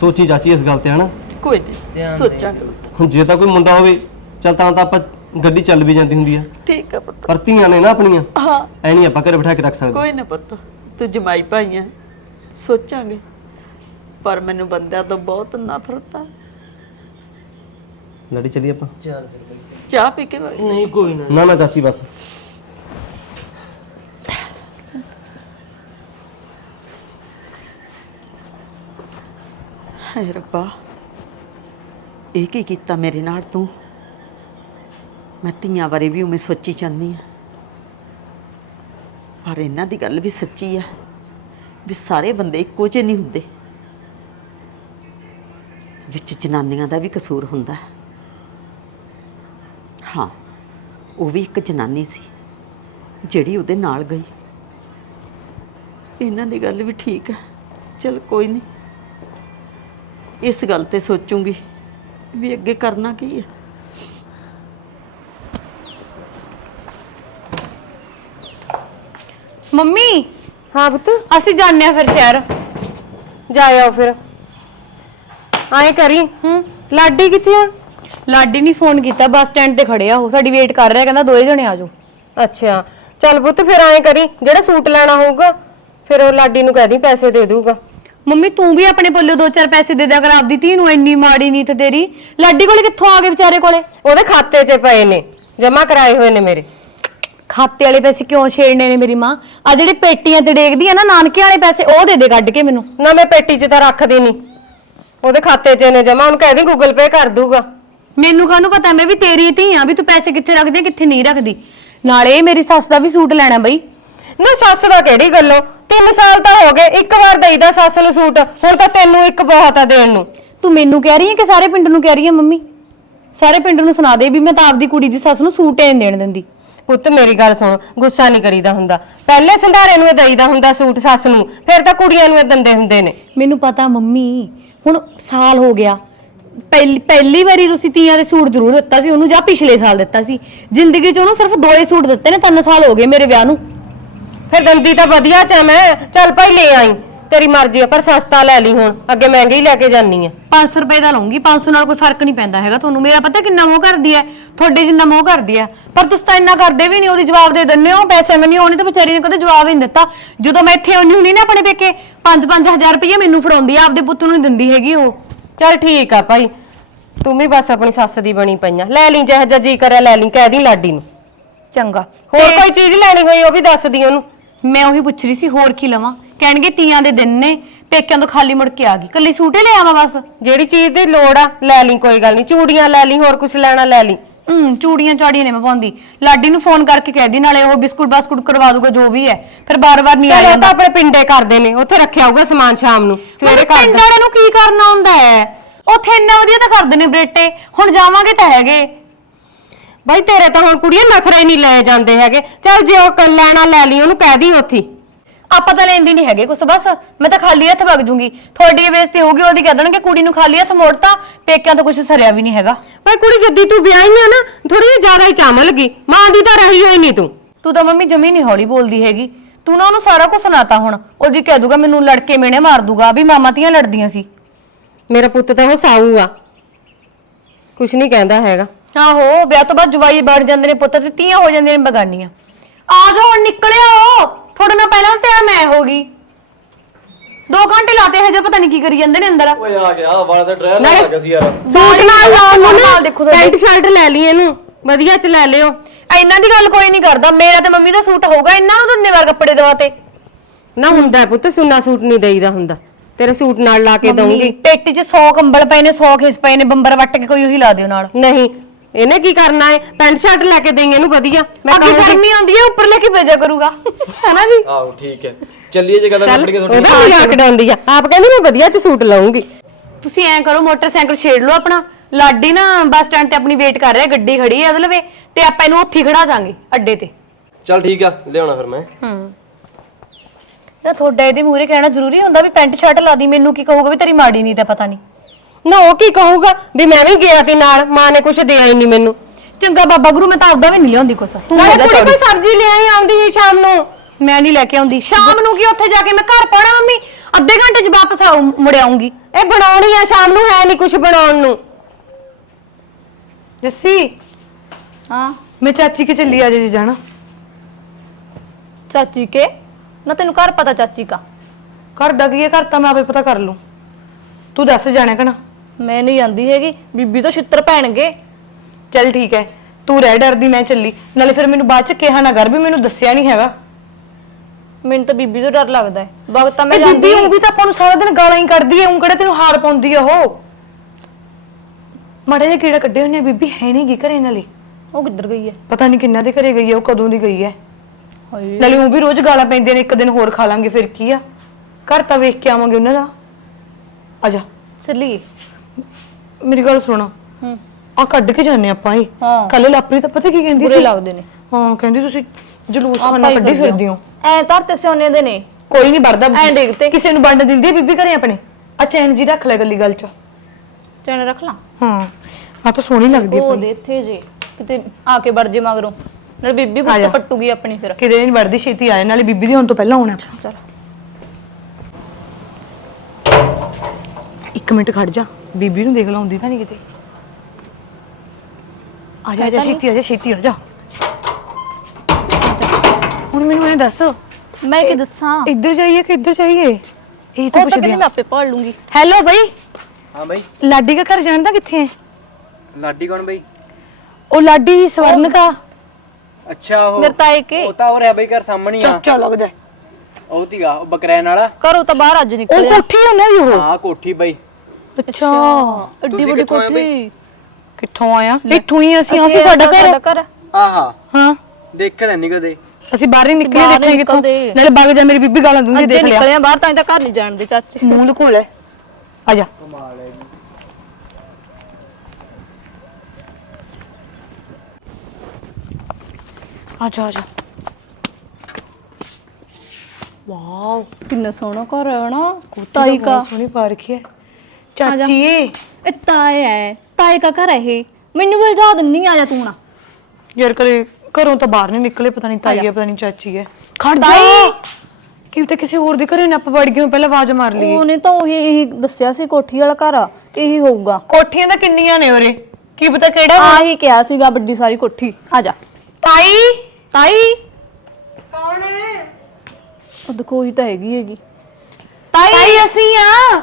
S3: ਸੋਚੀ ਚਾਚੀ ਇਸ ਗੱਲ ਤੇ ਹਨਾ?
S1: ਕੋਈ ਨਹੀਂ
S2: ਧਿਆਨ
S1: ਸੋਚਾਂਗੇ ਪੁੱਤ।
S3: ਹੁਣ ਜੇ ਤਾਂ ਕੋਈ ਮੁੰਡਾ ਹੋਵੇ ਚਲ ਤਾਂ ਤਾਂ ਆਪਾਂ ਗੱਡੀ ਚੱਲ ਵੀ ਜਾਂਦੀ ਹੁੰਦੀ ਆ।
S1: ਠੀਕ ਹੈ ਪੁੱਤ।
S3: ਪਰ ਧੀਆਂ ਨੇ ਨਾ ਆਪਣੀਆਂ।
S1: ਹਾਂ।
S3: ਐ ਨਹੀਂ ਆਪਾਂ ਘਰੇ ਬਿਠਾ ਕੇ ਰੱਖ ਸਕਦੇ।
S1: ਕੋਈ ਨਾ ਪੁੱਤ। ਤੂੰ ਜਮਾਈ ਭਾਈ ਹੈ ਸੋਚਾਂਗੇ। ਪਰ ਮੈਨੂੰ ਬੰਦਿਆਂ ਤੋਂ ਬਹੁਤ ਨਫ਼ਰਤ ਆ।
S3: ਲੜੀ ਚੱਲੀ ਆਪਾਂ?
S2: ਚੱਲ ਫਿਰ ਬਈ।
S1: ਚਾਹ ਪੀ ਕੇ
S2: ਨਹੀਂ ਕੋਈ ਨਾ।
S3: ਨਾ ਨਾ ਚਾਚੀ ਬਸ।
S1: ਹਾਏ ਰੱਬਾ ਇਹ ਕੀ ਕੀਤਾ ਮੇਰੇ ਨਾਲ ਤੂੰ? ਮੈਂ ਧੀਆਂ ਬਾਰੇ ਵੀ ਉਵੇਂ ਸੋਚੀ ਜਾਂਦੀ ਆ ਪਰ ਇਹਨਾਂ ਦੀ ਗੱਲ ਵੀ ਸੱਚੀ ਆ, ਵੀ ਸਾਰੇ ਬੰਦੇ ਇੱਕੋ ਜਿਹੇ ਨਹੀਂ ਹੁੰਦੇ। ਵਿੱਚ ਜਨਾਨੀਆਂ ਦਾ ਵੀ ਕਸੂਰ ਹੁੰਦਾ। ਹੈ। ਹਾਂ ਉਹ ਵੀ ਇੱਕ ਜਨਾਨੀ ਸੀ, ਜਿਹੜੀ ਉਹਦੇ ਨਾਲ ਗਈ। ਇਹਨਾਂ ਦੀ ਗੱਲ ਵੀ ਠੀਕ ਹੈ ਚਲ ਕੋਈ ਨਹੀਂ। ਇਸ ਗੱਲ ਤੇ ਸੋਚੂੰਗੀ ਵੀ ਅੱਗੇ ਕਰਨਾ ਕੀ ਹੈ
S4: ਮੰਮੀ।
S5: ਹਾਂ ਪੁੱਤ।
S4: ਅਸੀਂ ਜਾਂਦੇ ਆ ਫਿਰ ਸ਼ਹਿਰ।
S5: ਜਾ ਆਓ ਫਿਰ। ਆਏ ਕਰੀ।
S4: ਹੂੰ।
S5: ਲਾਡੀ ਕਿੱਥੇ ਆ?
S4: ਲਾਡੀ ਨੇ ਫੋਨ ਕੀਤਾ ਬੱਸ ਸਟੈਂਡ ਤੇ ਖੜੇ ਆ ਉਹ। ਸਾਡੀ ਵੇਟ ਕਰ ਰਿਹਾ ਕਹਿੰਦਾ ਦੋਏ ਜਣੇ ਆ ਜਾਓ।
S5: ਅੱਛਾ। ਚੱਲ ਪੁੱਤ ਫਿਰ ਆਏ ਕਰੀ। ਜਿਹੜਾ ਸੂਟ ਲੈਣਾ ਹੋਊਗਾ ਫਿਰ ਉਹ ਲਾਡੀ ਨੂੰ ਕਹਿ ਦੀ ਪੈਸੇ ਦੇ ਦੂਗਾ
S4: ਮੰਮੀ ਤੂੰ ਵੀ ਆਪਣੇ ਪੱਲੇ ਦੋ ਚਾਰ ਪੈਸੇ ਦੇ ਦਿਆ ਕਰ ਆਪਦੀ ਧੀ ਨੂੰ ਇੰਨੀ ਮਾੜੀ ਨੀਤ ਤੇਰੀ। ਲਾਡੀ ਕੋਲੇ ਕਿੱਥੋਂ ਆ ਗਏ ਵਿਚਾਰੇ ਕੋਲੇ?
S5: ਉਹਦੇ ਖਾਤੇ 'ਚ ਪਏ ਨੇ ਜਮਾ ਕਰਾਏ ਹੋਏ ਨੇ ਮੇਰੇ।
S4: ਖਾਤੇ ਵਾਲੇ ਪੈਸੇ ਕਿਉਂ ਛੇੜਨੇ ਨੇ ਮੇਰੀ ਮਾਂ? ਆ ਜਿਹੜੇ ਪੇਟੀਆਂ 'ਚ ਡੇਗਦੀ ਆ ਨਾ ਨਾਨਕੇ ਵਾਲੇ ਪੈਸੇ ਉਹ ਦੇ ਦੇ ਕੱਢ ਕੇ ਮੈਨੂੰ।
S5: ਨਾ ਮੈਂ ਪੇਟੀ 'ਚ ਤਾਂ ਰੱਖਦੀ ਨਹੀਂ। ਉਹਦੇ ਖਾਤੇ 'ਚ ਨੇ ਜਮਾ ਉਹਨੂੰ ਕਹਿ ਦੀ ਗੂਗਲ ਪੇ ਕਰ ਦੂਗਾ।
S4: ਮੈਨੂੰ ਕਾਹਨੂੰ ਪਤਾ? ਮੈਂ ਵੀ ਤੇਰੀ ਧੀ ਆ ਵੀ ਤੂੰ ਪੈਸੇ ਕਿੱਥੇ ਰੱਖਦੀ ਆ ਕਿੱਥੇ ਨਹੀਂ ਰੱਖਦੀ? ਨਾਲੇ ਮੇਰੀ ਸੱਸ ਦਾ ਵੀ ਸੂਟ ਲੈਣਾ ਬਈ।
S5: ਨਾ ਸੱਸ ਦਾ ਕਿਹੜੀ ਗੱਲੋਂ? ਤਿੰਨ ਸਾਲ ਤਾਂ ਹੋ ਗਏ ਇੱਕ ਵਾਰ ਦੇਈਦਾ ਸੱਸ ਨੂੰ ਸੂਟ। ਹੁਣ ਤਾਂ ਤੈਨੂੰ ਇੱਕ ਬਹੁਤ ਆ ਦੇਣ ਨੂੰ।
S4: ਤੂੰ ਮੈਨੂੰ ਕਹਿ ਰਹੀ ਹੈ ਕਿ ਸਾਰੇ ਪਿੰਡ ਨੂੰ ਕਹਿ ਰਹੀ ਹੈ ਮੰਮੀ? ਸਾਰੇ ਪਿੰਡ ਨੂੰ ਸੁਣਾ ਦੇ ਵੀ ਮੈਂ ਤਾਂ ਆਪਦੀ ਕੁੜੀ ਦੀ ਸੱਸ ਨੂੰ ਸੂਟ ਹੀ ਨਹੀਂ ਦੇਣ ਦਿੰਦੀ।
S5: ਪੁੱਤ ਮੇਰੀ ਗੱਲ ਸੁਣ ਗੁੱਸਾ ਨਹੀਂ ਕਰੀਦਾ ਹੁੰਦਾ। ਪਹਿਲੇ ਸੰਧਾਰੇ ਨੂੰ ਇਹ ਦੇਈਦਾ ਹੁੰਦਾ ਸੂਟ ਸੱਸ ਨੂੰ ਫਿਰ ਤਾਂ ਕੁੜੀਆਂ ਨੂੰ ਇਹ ਦਿੰਦੇ ਹੁੰਦੇ ਨੇ।
S4: ਮੈਨੂੰ ਪਤਾ ਮੰਮੀ ਹੁਣ ਸਾਲ ਹੋ ਗਿਆ। ਪਹਿਲੀ ਪਹਿਲੀ ਵਾਰੀ ਤੁਸੀਂ ਤੀਆਂ ਦੇ ਸੂਟ ਜ਼ਰੂਰ ਦਿੱਤਾ ਸੀ ਉਹਨੂੰ ਜਾਂ ਪਿਛਲੇ ਸਾਲ ਦਿੱਤਾ ਸੀ। ਜ਼ਿੰਦਗੀ 'ਚ ਉਹਨੂੰ ਸਿਰਫ ਦੋ ਹੀ ਸੂਟ ਦਿੱਤੇ ਨੇ ਤਿੰਨ ਸਾਲ ਹੋ ਗਏ ਮੇਰੇ ਵਿਆਹ ਨੂੰ।
S5: ਫਿਰ ਦੰਦੀ ਤਾਂ ਵਧੀਆ ਚ ਮੈਂ ਚੱਲ ਭਾਈ ਲੈ ਆਈ। ਤੇਰੀ ਮਰਜ਼ੀ ਆ ਪਰ ਸਸਤਾ ਲੈ ਲਈ ਹੁਣ। ਅੱਗੇ ਮਹਿੰਗੀ ਹੀ ਲੈ ਕੇ ਜਾਨੀ ਆ।
S4: 500 ਰੁਪਏ ਦਾ ਲਵਾਂਗੀ 500 ਨਾਲ ਕੋਈ ਫ਼ਰਕ ਨਹੀਂ ਪੈਂਦਾ ਹੈਗਾ ਤੁਹਾਨੂੰ। ਮੇਰਾ ਪਤਾ ਕਿੰਨਾ ਮੋਹ ਕਰਦੀ ਹੈ ਤੁਹਾਡੇ ਜਿੰਨਾ ਮੋਹ ਕਰਦੀ ਹੈ ਪਰ ਤੁਸੀਂ ਤਾਂ ਇੰਨਾ ਕਰਦੇ ਵੀ ਨਹੀਂ ਉਹਦੀ ਜਵਾਬ ਦੇ ਦਿੰਦੇ ਹੋ ਪੈਸੇ ਮੈਨੂੰ ਉਹਨੇ ਤਾਂ ਵਿਚਾਰੀ ਨੇ ਕਦੇ ਜਵਾਬ ਹੀ ਨਹੀਂ ਦਿੱਤਾ। ਜਦੋਂ ਮੈਂ ਇੱਥੇ ਆਉਣੀ ਹੁੰਦੀ ਨਾ ਆਪਣੇ ਪੇਕੇ 5-5000 ਰੁਪਏ ਮੈਨੂੰ ਫੜਾਉਂਦੀ ਆ ਆਪਦੇ ਪੁੱਤ ਨੂੰ ਨਹੀਂ ਦਿੰਦੀ ਹੈਗੀ ਉਹ।
S5: ਚੱਲ ਠੀਕ ਆ ਭਾਈ ਤੂੰ ਵੀ ਬਸ ਆਪਣੀ ਸੱਸ ਦੀ ਬਣੀ ਪਈਆਂ ਲੈ ਲਈ ਜਿਹੋ ਜਿਹਾ ਜੀ ਕਰਿਆ ਲੈ ਲਈ ਕਹਿ ਦੀ ਲਾਡੀ ਨੂੰ।
S4: ਚੰਗਾ।
S5: ਹੋਰ ਕੋਈ ਚੀਜ਼ ਲੈਣੀ ਹੋਈ ਉਹ ਵੀ ਦੱਸ ਦੀ ਉਹਨੂੰ।
S4: ਮੈਂ ਉਹੀ ਪੁੱਛ ਰਹੀ ਸੀ ਹੋਰ ਕੀ ਲਵਾਂ? ਕਹਿਣਗੇ ਤੀਆਂ ਦੇ ਦਿਨ ਨੇ ਪੇਕਿਆਂ ਤੋਂ ਖਾਲੀ ਮੁੜ ਕੇ ਆ ਗਈ। ਕੱਲੀ ਸੂਟੇ ਲੈ ਆਵਾਂ ਬਸ?
S5: ਜਿਹੜੀ ਚੀਜ਼ ਦੀ ਲੋੜ ਆ ਲੈ ਲਈ ਕੋਈ ਗੱਲ ਨਹੀਂ। ਚੂੜੀਆਂ ਲੈ ਲਈ ਹੋਰ ਕੁਝ ਲੈਣਾ ਲੈ ਲਈ।
S4: ਹੂੰ ਚੂੜੀਆਂ ਚਾੜੀਆਂ ਨੇ ਮੈਂ ਪਾਉਂਦੀ। ਲਾਡੀ ਨੂੰ ਫੋਨ ਕਰਕੇ ਕਹਿ ਦੀ ਨਾਲੇ ਉਹ ਬਿਸਕੁਟ ਬਾਸਕੁਟ ਕਰਵਾ ਦੂਗਾ ਜੋ ਵੀ ਹੈ। ਫਿਰ ਬਾਰ-ਬਾਰ ਨਹੀਂ ਆ
S5: ਚੱਲ ਤਾਂ
S4: ਜਾਂਦਾ।
S5: ਆਪਣੇ ਪਿੰਡੇ ਕਰਦੇ ਨੇ ਉੱਥੇ ਰੱਖਿਆ ਹੋਊਗਾ ਸਮਾਨ ਸ਼ਾਮ ਨੂੰ ਸਵੇਰੇ ਕਰ
S4: ਪਿੰਡ ਵਾਲਿਆਂ ਨੂੰ ਕੀ ਕਰਨਾ ਹੁੰਦਾ ਹੈ? ਉੱਥੇ ਇੰਨਾ ਵਧੀਆ ਤਾਂ ਕਰਦੇ ਨੇ ਬਰੇਟੇ। ਹੁਣ ਜਾਵਾਂਗੇ ਤਾਂ ਹੈਗੇ।
S5: ਬਾਈ ਤੇਰੇ ਤਾਂ ਹੁਣ ਕੁੜੀਆਂ ਨਖਰੇ ਨਹੀਂ ਲੈ ਜਾਂਦੇ ਹੈਗੇ। ਚੱਲ ਜੇ ਉਹ ਕ- ਲੈਣਾ ਲੈ ਲਈ ਉਹਨੂੰ ਕਹਿ ਦੀ ਉੱਥੇ। ਹੀ।
S4: ਆਪਾਂ ਤਾਂ ਲੈਂਦੀ ਨਹੀਂ ਹੈਗੇ ਕੁਛ ਬਸ ਮੈਂ ਤਾਂ ਖਾਲੀ ਹੱਥ ਵਗ ਜੂੰਗੀ। ਤੁਹਾਡੀ ਬੇਇੱਜ਼ਤੀ ਹੋਊਗੀ ਉਹਦੀ ਕਹਿ ਦੇਣਗੇ ਕੁੜੀ ਨੂੰ ਖਾਲੀ ਹੱਥ ਮੋੜਤਾ ਪੇਕਿਆਂ ਤੋਂ ਕੁਛ ਸਰਿਆ ਵੀ ਨਹੀਂ ਹੈਗਾ।
S5: ਬਾਈ ਕੁੜੀ ਜੱਦੀ ਤੂੰ ਵਿਆਹੀ ਆ ਨਾ ਥੋੜੀ ਜਿਹੀ ਜ਼ਿਆਦਾ ਹੀ ਚਾਮਲ ਗਈ। ਮਾਂ ਦੀ ਤਾਂ ਰਹੀ ਹੋਈ ਨਹੀਂ ਤੂੰ।
S4: ਤੂੰ ਤਾਂ ਮੰਮੀ ਜਮੀ ਨਹੀਂ ਹੌਲੀ ਬੋਲਦੀ ਹੈਗੀ। ਤੂੰ ਨਾ ਉਹਨੂੰ ਸਾਰਾ ਕੁਝ ਸੁਣਾਤਾ ਹੁਣ। ਉਹਦੀ ਕਹਿ ਦੂਗਾ ਮੈਨੂੰ ਲੜਕੇ ਮੇਨੇ ਮਾਰ ਦੂਗਾ ਵੀ ਮਾਮਾ ਤੀਆਂ ਲੜਦੀਆਂ ਸੀ।
S5: ਮੇਰਾ ਪੁੱਤ ਤਾਂ ਉਹ ਸਾਊ ਆ। ਕੁਛ ਨਹੀਂ ਕਹਿੰਦਾ ਹੈਗਾ।
S4: ਆਹੋ ਵਿਆਹ ਤੋਂ ਬਾਅਦ ਜਵਾਈ ਬੜ ਜਾਂਦੇ ਨੇ ਪੁੱਤ ਤੇ ਤੀਆਂ ਹੋ ਜਾਂਦੀਆਂ ਨੇ ਬਗਾਨੀਆਂ। ਆ ਜਾਓ ਹੁਣ ਨਿਕਲਿਓ ਥੋੜੇ ਨਾਲ ਪਹਿਲਾਂ ਤਿਆਰ ਮੈਂ ਹੋ ਗਈ। ਦੋ ਘੰਟੇ ਲਾਤੇ ਹਜੇ ਪਤਾ ਨਹੀਂ ਕੀ ਕਰੀ ਜਾਂਦੇ ਨੇ ਅੰਦਰ।
S3: ਓਏ ਆ ਗਿਆ ਵਾਲਾ ਤਾਂ ਡਰਾਈਵਰ
S5: ਨਾਲੇ
S3: ਆ ਗਿਆ ਸੀ ਯਾਰ।
S5: ਸੂਟ ਨਾਲ ਲਾਉਣ ਨੂੰ
S4: ਨਾਲ
S5: ਨਾ
S4: ਦੇਖੋ ਤੁਹਾਡੇ।
S5: ਪੈਂਟ ਸ਼ਰਟ ਲੈ ਲਈ ਇਹਨੂੰ ਵਧੀਆ ਚ ਲੈ ਲਿਓ।
S4: ਇਹਨਾਂ ਦੀ ਗੱਲ ਕੋਈ ਨਹੀਂ ਕਰਦਾ ਮੇਰਾ ਤੇ ਮੰਮੀ ਦਾ ਸੂਟ ਹੋਊਗਾ ਇਹਨਾਂ ਨੂੰ ਧੰਨੇ ਵਾਰ ਕੱਪੜੇ ਦਵਾਤੇ
S5: ਨਾ ਹੁੰਦਾ ਹੈ ਪੁੱਤ ਸੁੰਨਾ ਸੂਟ ਨਹੀਂ ਦੇਈਦਾ ਹੁੰਦਾ। ਤੇਰੇ ਸੂਟ ਨਾਲ ਲਾ ਕੇ ਦਊਂਗੀ।
S4: ਪੇਟੀ 'ਚ 100 ਕੰਬਲ ਪਏ ਨੇ 100 ਖਿਸ ਪਏ ਨੇ ਬੰਬਰ ਵੱਟ ਕੇ ਕੋਈ ਉਹੀ ਲਾ ਦਿਓ ਨਾਲ।
S5: ਨਹੀਂ ਇਹਨੇ ਕੀ ਕਰਨਾ ਹੈ? ਪੈਂਟ ਸ਼ਰਟ ਲੈ ਕੇ ਦੇਈਂ ਇਹਨੂੰ ਵਧੀਆ। ਮੈਂ
S4: ਅੱਗੇ
S5: ਕਹੂੰਗੀ
S4: ਗਰਮੀ ਆਉਂਦੀ ਹੈ? ਉੱਪਰ ਲੈ ਕੇ ਭੇਜਿਆ ਕਰੂਗਾ। ਹੈਨਾ ਜੀ?
S3: ਆਹੋ ਠੀਕ ਹੈ। ਚੱਲੀਏ ਜੇ ਗੱਲਾਂ ਨਿਬੜ ਕੇ ਤੁਹਾਡੀ
S5: ਉਹਦਾ ਮਜ਼ਾਕ ਡਾਉਂਦੀ ਆ। ਆਪ ਕਹਿੰਦੀ ਮੈਂ ਵਧੀਆ ਚ ਸੂਟ ਲਾਉਂਗੀ
S4: ਤੁਸੀਂ ਐਂ ਕਰੋ ਮੋਟਰਸਾਈਕਲ ਛੇੜ ਲਓ ਆਪਣਾ। ਲਾਡੀ ਨਾ ਬੱਸ ਸਟੈਂਡ ਤੇ ਆਪਣੀ ਵੇਟ ਕਰ ਰਿਹਾ ਗੱਡੀ ਖੜੀ ਹੈ ਉਹਦੇ ਲਵੇ ਤੇ ਆਪਾਂ ਇਹਨੂੰ ਉੱਥੇ ਹੀ ਖੜਾ ਜਾਾਂਗੇ ਅੱਡੇ ਤੇ।
S3: ਚੱਲ ਠੀਕ ਆ ਲਿਆਉਣਾ ਫਿਰ ਮੈਂ।
S4: ਨਾ ਤੁਹਾਡਾ ਇਹਦੇ ਮੂਹਰੇ ਕਹਿਣਾ ਜ਼ਰੂਰੀ ਹੁੰਦਾ ਵੀ ਪੈਂਟ ਸ਼ਰਟ ਲਾ ਦੀ ਮੈਨੂੰ ਕੀ ਕਹੂਗਾ ਵੀ ਤੇਰੀ ਮਾੜੀ ਨਹੀਂ ਤਾਂ ਪਤਾ ਨਹੀਂ।
S5: ਨਾ ਉਹ ਕੀ ਕਹੂਗਾ? ਵੀ ਮੈਂ ਵੀ ਗਿਆ ਤੀ ਨਾਲ ਮਾਂ ਨੇ ਕੁਛ ਦਿਆ ਹੀ ਨਹੀਂ ਮੈਨੂੰ।
S4: ਚੰਗਾ ਬਾਬਾ ਗੁਰੂ ਮੈਂ ਤਾਂ ਆਪਦਾ ਵੀ ਨਹੀਂ ਲਿਆਉਂਦੀ ਕੁਛ। ਤੂੰ
S5: ਨਾਲੇ ਕੁੜੀ। ਕੋਈ ਸਬਜ਼ੀ ਲੈ ਆਈ ਆਉਂਦੀ ਸੀ ਸ਼ਾਮ ਨੂੰ।
S4: ਮੈਂ ਨਹੀਂ ਲੈ ਕੇ ਆਉਂਦੀ। ਸ਼ਾਮ ਨੂੰ ਕੀ ਉੱਥੇ ਜਾ ਕੇ ਮੈਂ ਘਰ ਪਾਉਣਾ ਮੰਮੀ? ਅੱਧੇ ਘੰਟੇ ਚ ਵਾਪਸ ਆਉ ਮੁੜ ਆਉਂਗੀ
S5: ਇਹ ਬਣਾਉਣੀ ਆ ਸ਼ਾਮ ਨੂੰ ਹੈ ਨਹੀਂ ਕੁਛ ਬਣਾਉਣ ਨੂੰ।
S6: ਜੱਸੀ?
S4: ਹਾਂ।
S6: ਮੈਂ ਚਾਚੀ ਕੇ ਚੱਲੀ ਆ ਜੀ ਜਾਣਾ।
S4: ਚਾਚੀ ਕੇ? ਨਾ ਤੈਨੂੰ ਘਰ ਪਤਾ ਚਾਚੀ ਕਾ।
S6: ਘਰ ਦਾ ਕੀ ਹੈ? ਘਰ ਤਾਂ ਮੈਂ ਆਪੇ ਪਤਾ ਕਰ ਲੂੰ ਤੂੰ ਦੱਸ ਜਾਣਾ ਕਣਾ।
S7: ਮੈਂ ਨਹੀਂ ਜਾਂਦੀ ਹੈਗੀ। ਬੀਬੀ ਤੋਂ ਛਿੱਤਰ ਪੈਣਗੇ
S6: ਚੱਲ ਠੀਕ ਹੈ ਤੂੰ ਰਹਿ ਡਰਦੀ ਮੈਂ ਚੱਲੀ। ਨਾਲੇ ਫਿਰ ਮੈਨੂੰ ਬਾਅਦ ਚ ਕਿਹਾ ਨਾ ਕਰ ਵੀ ਮੈਨੂੰ ਦੱਸਿਆ ਨਹੀਂ ਹੈਗਾ।
S7: ਮੈਨੂੰ ਤਾਂ ਬੀਬੀ ਤੋਂ ਡਰ ਲੱਗਦਾ ਹੈ। ਵਕਤ ਤਾਂ ਮੈਂ
S6: ਇਹ
S7: ਜਾਂਦੀ
S6: ਬੀਬੀ ਉਹ ਵੀ ਤਾਂ ਆਪਾਂ ਨੂੰ ਸਾਰਾ ਦਿਨ ਗਾਲਾਂ ਹੀ ਕੱਢਦੀ ਹੈ ਉਹ ਕਿਹੜਾ ਤੈਨੂੰ ਹਾਰ ਪਾਉਂਦੀ ਆ ਉਹ? ਮਾੜਾ ਜਿਹਾ ਕੀੜਾ ਕੱਢੇ ਹੁੰਨੇ ਬੀਬੀ ਹੈ ਨਹੀਂ ਗੀ ਘਰੇ ਨਾਲੇ।
S7: ਉਹ ਕਿੱਧਰ ਗਈ ਹੈ?
S6: ਪਤਾ ਨਹੀਂ ਕਿੰਨਾ ਦੇ ਘਰੇ ਗਈ ਹੈ ਉਹ ਕਦੋਂ ਦੀ ਗਈ ਹੈ।
S7: ਹਾਏ।
S6: ਨਾਲੇ ਉਹ ਵੀ ਰੋਜ਼ ਗਾਲਾਂ ਪੈਂਦੀਆਂ ਨੇ ਇੱਕ ਦਿਨ ਹੋਰ ਖਾ ਲਾਂਗੇ ਫਿਰ ਕੀ ਆ? ਘਰ ਤਾਂ ਵੇਖ ਕੇ ਆਵਾਂਗੇ ਉਹਨਾਂ ਦਾ। ਆ ਜਾ।
S7: ਚੱਲੀਏ।
S6: ਮੇਰੀ ਗੱਲ ਸੁਣ।
S7: ਹੂੰ।
S6: ਆ ਕੱਢ ਕੇ ਜਾਂਦੇ ਆਪਾਂ ਇਹ
S7: ਹਾਂ।
S6: ਕੱਲ ਲਾਪਰੀ ਤਾਂ ਪਤਾ ਕੀ ਕਹਿੰਦੀ
S7: ਬੁਰੇ
S6: ਸੀ?
S7: ਲੱਗਦੇ ਨੇ।
S6: ਹਾਂ ਕਹਿੰਦੀ ਤੁਸੀਂ ਜਲੂਸ ਖਾਨਾ ਕੱਢੀ
S7: ਫਿਰਦੇ
S6: ਹੋ।
S7: ਐ ਧਰ ਤੇ ਸੋਨੇ ਦੇ ਨੇ।
S6: ਕੋਈ ਨਹੀਂ ਵਰਦਾ
S7: ਐਂ ਡਿੱਗ ਤੇ।
S6: ਕਿਸੇ ਨੂੰ ਵੰਡ ਦਿੰਦੀ ਹੈ ਬੀਬੀ ਘਰੇ ਆਪਣੇ। ਆ ਚੈਨ ਜੀ ਰੱਖ ਲੈ ਗੱਲੀ ਗੱਲ ਚ।
S7: ਚੈਨ ਰੱਖ ਲਾਂ?
S6: ਹਾਂ ਆ ਤਾਂ ਸੋਹਣੀ ਲੱਗਦੀ
S7: ਉਹ
S6: ਹੈ
S7: ਦੇ ਇੱਥੇ ਜੇ। ਕਿਤੇ ਆ ਕੇ ਵੜ ਜੇ ਮਗਰੋਂ। ਨਾਲ ਬੀਬੀ
S6: ਆ ਜਾ।
S7: ਗੁੱਤ ਪੱਟੂਗੀ ਆਪਣੀ ਫਿਰ।
S6: ਕਿਤੇ ਨਹੀਂ ਵੜਦੀ ਛੇਤੀ ਆਏ ਨਾਲੇ ਬੀਬੀ ਦੀ ਹੁਣ ਤੋਂ ਪਹਿਲਾਂ ਆਉਣਾ
S7: ਚਲ।
S6: ਇੱਕ ਮਿੰਟ ਖੜ ਜਾ। ਬੀਬੀ ਨੂੰ ਦੇਖ ਲਾਉਂਦੀ ਤਾਂ ਨਹੀਂ ਕਿਤੇ। ਆ ਜਾ ਆ ਜਾ ਛੇਤੀ ਆ ਜਾ ਛੇਤੀ ਆ ਜਾ। ਹੁਣ ਮੈਨੂੰ ਇਹ ਦੱਸ।
S7: ਮੈਂ ਕੀ ਦੱਸਾਂ?
S6: ਇੱਧਰ ਜਾਈਏ ਕਿ ਇੱਧਰ ਜਾਈਏ? ਇਹ ਤਾਂ
S7: ਉਹ ਤਾਂ
S6: ਪੁੱਛਦੀ
S7: ਕਹਿੰਦੀ ਮੈਂ ਆਪੇ ਪੜ ਲੂੰਗੀ।
S6: ਹੈਲੋ ਬਈ।
S8: ਹਾਂ ਬਾਈ।
S6: ਲਾਡੀ ਦਾ ਘਰ ਜਾਣਦਾ ਕਿੱਥੇ ਹੈ
S8: ਲਾਡੀ ਕੌਣ ਬਾਈ?
S6: ਉਹ ਲਾਡੀ ਸਵਰਨ ਦਾ।
S8: ਅੱਛਾ ਉਹ
S7: ਮੇਰੇ ਤਾਏ ਕੇ।
S8: ਉਹ ਤਾਂ ਉਹ ਰਿਹਾ ਬਾਈ ਘਰ ਸਾਹਮਣੇ ਹੀ ਆ।
S6: ਚਾਚਾ ਲੱਗਦਾ। ਹੈ।
S8: ਉਹ ਤੀਗਾ ਉਹ ਬਕਰੈਨ ਵਾਲਾ।
S7: ਕਰੋ ਤਾਂ ਬਾਹਰ ਅੱਜ
S6: ਉਹ
S7: ਨਿਕਲਿਆ
S6: ਕੋਠੀ ਹੈ ਨਾ ਵੀ ਉਹ।
S8: ਹਾਂ ਕੋਠੀ ਬਾਈ।
S6: ਅੱਛਾ।
S8: ਤੁਸੀਂ
S7: ਵੱਡੀ
S8: ਕਿੱਥੋਂ ਆਏ
S7: ਕੋਠੀ।
S6: ਕਿੱਥੋਂ ਆਇਆ ਇੱਥੋਂ ਹੀ ਅਸੀਂ ਅਸੀਂ ਸਾਡਾ ਘਰ।
S8: ਹਾਂ ਹਾਂ।
S6: ਹਾਂ।
S8: ਦੇਖਿਆ ਤਾਂ ਨਹੀਂ ਕਦੇ।
S6: ਅਸੀਂ ਬਾਹਰ ਹੀ ਨਿਕਲੇ
S7: ਬਾਹਰ
S6: ਦੇਖਾਂਗੇ ਕਿੱਥੋਂ।
S7: ਨਿਕਲਦੇ।
S6: ਨਾਲੇ ਬਾਗ ਜਾ ਮੇਰੀ ਬੀਬੀ ਗਾਲਾਂ ਦੂੰਗੀ ਦੇਖ ਲਿਆ।
S7: ਨਿਕਲਿਆ ਬਾਹਰ ਤਾਂ ਹੀ ਤਾਂ ਘਰ ਨਹੀਂ ਜਾਣਦੇ ਚਾਚੇ।
S6: ਮੂੰਹ ਲਕੋ ਲੈ। ਆ ਜਾ। ਆ ਜਾ ਆ ਜਾ। ਵਾਓ
S7: ਕਿੰਨਾ ਸੋਹਣਾ ਘਰ ਹੈ ਨਾ।
S6: ਤਾਈ
S7: ਤਾਈ
S6: ਕਾ।
S7: ਕਾ
S6: ਸੋਹਣੀ ਪਾ ਰੱਖੀ ਹੈ। ਚਾਚੀ।
S7: ਇਹ ਤਾਏ ਹੈ ਤਾਏ ਕਾ ਘਰ ਹੈ ਇਹ? ਮੈਨੂੰ ਵੀ ਯਾਦ ਨਹੀਂ ਆਇਆ ਤੂੰ ਨਾ
S6: ਯਾਰ ਕਰੇ ਘਰੋਂ ਤਾਂ ਬਾਹਰ ਨਹੀਂ ਨਿਕਲੇ ਪਤਾ ਨਹੀਂ ਤਾਈ ਹੈ ਪਤਾ ਨਹੀਂ ਚਾਚੀ ਹੈ ਖੜ ਜਾ
S7: ਤਾਈ!
S6: ਕੀ ਪਤਾ ਕਿਸੇ ਹੋਰ ਦੇ ਘਰੇ ਨੱਪ ਵੜ ਗਏ ਪਹਿਲਾਂ ਆਵਾਜ਼ ਮਾਰ ਲਈ
S7: ਉਹਨੇ ਤਾਂ ਉਹੀ ਇਹੀ ਦੱਸਿਆ ਸੀ ਕੋਠੀ ਵਾਲਾ ਘਰ ਆ ਇਹੀ ਹੋਊਗਾ।
S6: ਕੋਠੀਆਂ ਤਾਂ ਕਿੰਨੀਆਂ ਨੇ ਉਰੇ? ਕੀ ਪਤਾ ਕਿਹੜਾ
S7: ਆਹੀ ਕਿਹਾ ਸੀਗਾ ਵੱਡੀ ਸਾਰੀ ਕੋਠੀ। ਆ ਜਾ।
S6: ਤਾਈ!
S7: ਤਾਈ! ਕੌਣ ਹੈ ਉਹ ਦੇਖੋ ਉਹੀ ਤਾਂ ਹੈਗੀ ਹੈਗੀ।
S6: ਤਾਈ। ਅਸੀਂ ਆ।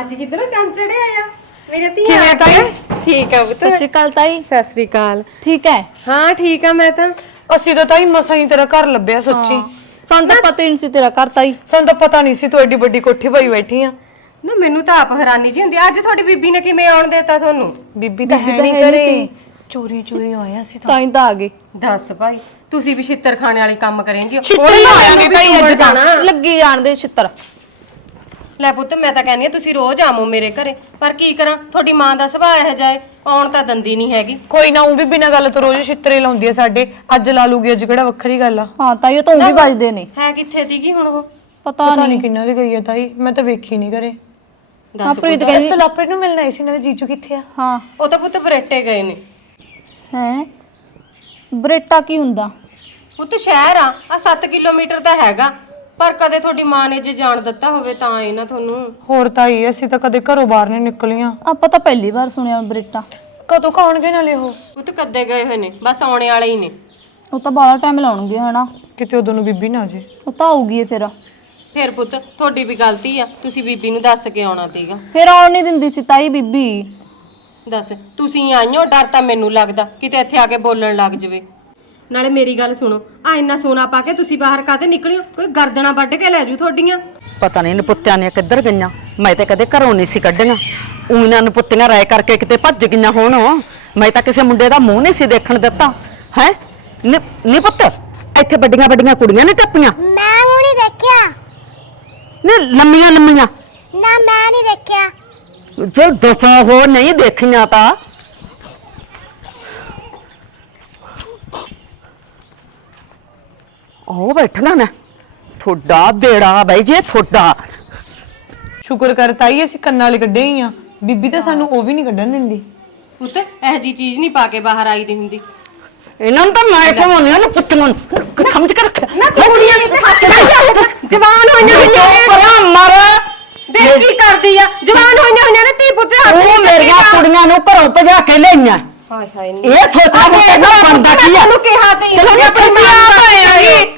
S5: ਅੱਜ ਕਿਧਰੋਂ ਚੰਚੜੇ ਆਇਆ ਮੇਰੇ
S6: ਕਿਵੇਂ ਤਾਈ?
S5: ਠੀਕ ਆ ਪੁੱਤ।
S7: ਸਤਿ ਸ਼੍ਰੀ ਅਕਾਲ ਤਾਈ।
S5: ਸਤਿ ਸ੍ਰੀ ਅਕਾਲ।
S7: ਠੀਕ ਹੈ
S5: ਹਾਂ ਠੀਕ ਆ ਮੈਂ ਤਾਂ।
S6: ਅਸੀਂ ਤਾਂ ਤਾਈ ਮਸਾਂ ਹੀ ਤੇਰਾ ਘਰ ਲੱਭਿਆ ਸੱਚੀ।
S7: ਸਾਨੂੰ ਤਾਂ ਪਤਾ ਹੀ ਨਹੀਂ ਸੀ ਤੇਰਾ ਘਰ ਤਾਈ।
S6: ਸਾਨੂੰ ਤਾਂ ਪਤਾ ਨਹੀਂ ਸੀ ਤੂੰ ਐਡੀ ਵੱਡੀ ਕੋਠੀ ਪਾਈ ਬੈਠੀ ਆ।
S5: ਨਾ ਮੈਨੂੰ ਤਾਂ ਆਪ ਹੈਰਾਨੀ ਜੀ ਹੁੰਦੀ ਆ। ਅੱਜ ਤੁਹਾਡੀ ਬੀਬੀ ਨੇ ਕਿਵੇਂ ਆਉਣ ਦੇਤਾ ਤੁਹਾਨੂੰ?
S6: ਬੀਬੀ ਤਾਂ ਹੈ
S7: ਤਾਂ
S6: ਨਹੀਂ ਕਰੇ। ਚੋਰੀ ਚੋਰੀ ਆਇਆ ਸੀ ਤਾਂ।
S7: ਤਾਂ ਹੀ ਤਾਂ ਆ ਗਏ।
S5: ਦੱਸ ਭਾਈ ਤੁਸੀਂ ਵੀ ਛਿੱਤਰ ਖਾਣੇ ਵਾਲੇ ਕੰਮ ਕਰੇਂਗੇ।
S6: ਛਿੱਤਰ ਹੀ ਆਵਾਂਗੇ ਤਾਈ ਅੱਜ ਤਾਂ।
S7: ਲੱਗੀ ਜਾਣਦੇ ਛਿੱਤਰ।
S5: ਲੈ ਪੁੱਤ ਮੈਂ ਤਾਂ ਕਹਿੰਦੀ ਆ ਤੁਸੀਂ ਰੋਜ਼ ਆਵੋ ਮੇਰੇ ਘਰੇ। ਪਰ ਕੀ ਕਰਾਂ ਤੁਹਾਡੀ ਮਾਂ ਦਾ ਸੁਭਾਅ ਇਹ ਜਾਏ ਆਉਣ ਤਾਂ ਦੰਦੀ ਨਹੀਂ ਹੈਗੀ।
S6: ਕੋਈ ਨਾ ਉਹ ਵੀ ਬਿਨਾਂ ਗੱਲ ਤੋਂ ਰੋਜ਼ ਛਿੱਤਰੇ ਲਾਉਂਦੀ ਆ ਸਾਡੇ। ਅੱਜ ਲਾ ਲੂਗੀ ਅੱਜ ਕਿਹੜਾ ਵੱਖਰੀ ਗੱਲ ਆ।
S7: ਹਾਂ ਤਾਈ ਉਹ ਤਾਂ ਊਂ ਵੀ ਵੱਜਦੇ ਨੇ।
S5: ਹੈ ਕਿੱਥੇ ਸੀਗੀ ਹੁਣ ਉਹ?
S7: ਪਤਾ
S6: ਪਤਾ
S7: ਨਹੀਂ।
S6: ਨਹੀਂ ਕਿੰਨਾ ਦੀ ਗਈ ਆ ਤਾਈ ਮੈਂ ਤਾਂ ਵੇਖੀ ਨਹੀਂ ਕਰੇ
S7: ਹਾਂ ਪ੍ਰੀਤ ਕਹਿੰਦੀ
S6: ਲਾਪਰੇ ਨੂੰ ਮਿਲਣਾ ਸੀ ਨਾਲੇ ਜੀਜੂ ਕਿੱਥੇ ਆ?
S7: ਹਾਂ।
S5: ਉਹ ਤਾਂ ਪੁੱਤ ਬਰੇਟੇ ਗਏ ਨੇ।
S7: ਹੈ? ਬਰੇਟਾ ਕੀ ਹੁੰਦਾ?
S5: ਪੁੱਤ ਸ਼ਹਿਰ ਆ ਆ 7 ਕਿਲੋਮੀਟਰ ਤਾਂ ਹੈਗਾ। ਪਰ ਕਦੇ ਤੁਹਾਡੀ ਮਾਂ ਨੇ ਜੇ ਜਾਣ ਦਿੱਤਾ ਹੋਵੇ ਤਾਂ ਇਹ ਨਾ ਤੁਹਾਨੂੰ।
S6: ਹੋਰ ਤਾਈ ਅਸੀਂ ਤਾਂ ਕਦੇ ਘਰੋਂ ਬਾਹਰ ਨਹੀਂ ਨਿਕਲੀਆਂ।
S7: ਆਪਾਂ ਤਾਂ ਪਹਿਲੀ ਵਾਰ ਸੁਣਿਆ ਬਰੇਟਾ।
S6: ਕਦੋਂ ਖਾਣਗੇ ਨਾਲੇ ਉਹ?
S5: ਪੁੱਤ ਕੱਦੇ ਗਏ ਹੋਏ ਨੇ ਬਸ ਆਉਣੇ ਵਾਲੇ ਹੀ ਨੇ।
S7: ਉਹ ਤਾਂ ਬਾਹਲਾ ਟਾਈਮ ਲਾਉਣਗੇ ਹਨਾ?
S6: ਕਿਤੇ ਉਦੋਂ ਨੂੰ ਬੀਬੀ ਨਾ ਜੇ।
S7: ਉਹ ਤਾਂ ਆਊਗੀ ਇਹ ਫਿਰ।
S5: ਫਿਰ ਪੁੱਤ ਤੁਹਾਡੀ ਵੀ ਗਲਤੀ ਆ ਤੁਸੀਂ ਬੀਬੀ ਨੂੰ ਦੱਸ ਕੇ ਆਉਣਾ ਸੀਗਾ।
S7: ਫਿਰ ਆਉਣ ਨਹੀਂ ਦਿੰਦੀ ਸੀ ਤਾਈ ਬੀਬੀ।
S5: ਦੱਸ ਤੁਸੀਂ ਆਈਓ ਡਰ ਤਾਂ ਮੈਨੂੰ ਲੱਗਦਾ ਕਿਤੇ ਇੱਥੇ ਆ ਕੇ ਬੋਲਣ ਲੱਗ ਜਵੇ। ਨਾਲੇ ਮੇਰੀ ਗੱਲ ਸੁਣੋ। ਆ ਇੰਨਾ ਸੋਨਾ ਪਾ ਕੇ ਤੁਸੀਂ ਬਾਹਰ ਕਾਤੇ ਨਿਕਲਿਓ ਕੋਈ ਗਰਦਨਾ ਵੱਢ ਕੇ ਲੈ ਜੂ ਤੁਹਾਡੀਆਂ।
S1: ਪਤਾ ਨਹੀਂ ਨਪੁੱਤਿਆਂ ਨੇ ਕਿੱਧਰ ਗਈਆਂ। ਮੈਂ ਤਾਂ ਕਦੇ ਘਰੋਂ ਨਹੀਂ ਸੀ ਕੱਢੀਆਂ। ਊਂ ਇਹਨਾਂ ਨਪੁੱਤੀਆਂ ਰਾਇ ਕਰਕੇ ਕਿਤੇ ਭੱਜ ਗਈਆਂ ਹੋਣ। ਮੈਂ ਤਾਂ ਕਿਸੇ ਮੁੰਡੇ ਦਾ ਮੂੰਹ ਨਹੀਂ ਸੀ ਦੇਖਣ ਦਿੱਤਾ। ਹੈ? ਨੀ ਨੀ ਪੁੱਤ ਇੱਥੇ ਵੱਡੀਆਂ ਵੱਡੀਆਂ ਕੁੜੀਆਂ ਨੇ ਟੱਪੀਆਂ।
S9: ਮੈਂ ਉਹ ਨਹੀਂ ਦੇਖਿਆ।
S1: ਨੇ ਲੰਮੀਆਂ ਲੰਮੀਆਂ।
S9: ਨਾ ਮੈਂ ਨਹੀਂ ਦੇਖਿਆ।
S1: ਜੋ ਦਫਾ ਹੋ ਨਹੀਂ ਦੇਖੀਆਂ ਤਾਂ। ਉਹ ਬੈਠਣਾ ਨਾ ਥੋੜਾ ਬੇੜਾ ਬਈ ਜੇ ਥੋੜਾ
S6: ਸ਼ੁਕਰ ਕਰ ਤਾਈ ਅਸੀਂ ਕੰਨਾਂ ਵਾਲੇ ਕੱਢੇ ਹੀ ਆ। ਬੀਬੀ ਤਾਂ ਸਾਨੂੰ ਉਹ ਵੀ ਨਹੀਂ ਕੱਢਣ ਦਿੰਦੀ।
S5: ਪੁੱਤ ਇਹ ਜੀ ਚੀਜ਼ ਨਹੀਂ ਪਾ ਕੇ ਬਾਹਰ ਆਈ ਦੀ ਹੁੰਦੀ।
S1: ਇਹਨਾਂ ਨੂੰ ਤਾਂ ਮੈਂ ਕਹਾਉਂਦੀ ਨਾ ਪੁੱਤਾਂ ਨੂੰ। ਸਮਝ ਕੇ ਰੱਖ ਨਾ
S5: ਕੁੜੀਆਂ ਨੇ ਤੇ ਹੱਥ ਜਵਾਨ ਹੋਈਆਂ ਹੋਈਆਂ ਨੇ।
S1: ਪਰਾਂ ਮਰ।
S5: ਦੇਖ ਕੀ ਕਰਦੀ ਆ। ਜਵਾਨ ਹੋਈਆਂ ਹੋਈਆਂ ਨੇ ਧੀ ਪੁੱਤ ਹੱਥ
S1: ਉਹ ਮੇਰੀਆਂ ਕੁੜੀਆਂ ਨੂੰ ਘਰੋਂ ਭਜਾ ਕੇ ਲਿਆਈਆਂ।
S5: ਹਾਏ ਹਾਏ
S1: ਇਹ ਇਹਨਾਂ ਬਣਦਾ ਕੀ ਆ?
S5: ਤੈਨੂੰ ਕਿਹਾ ਤੇ
S1: ਚਲੋ ਜੀ ਤੁਸੀਂ ਆਪ ਆਏ ਆਗੇ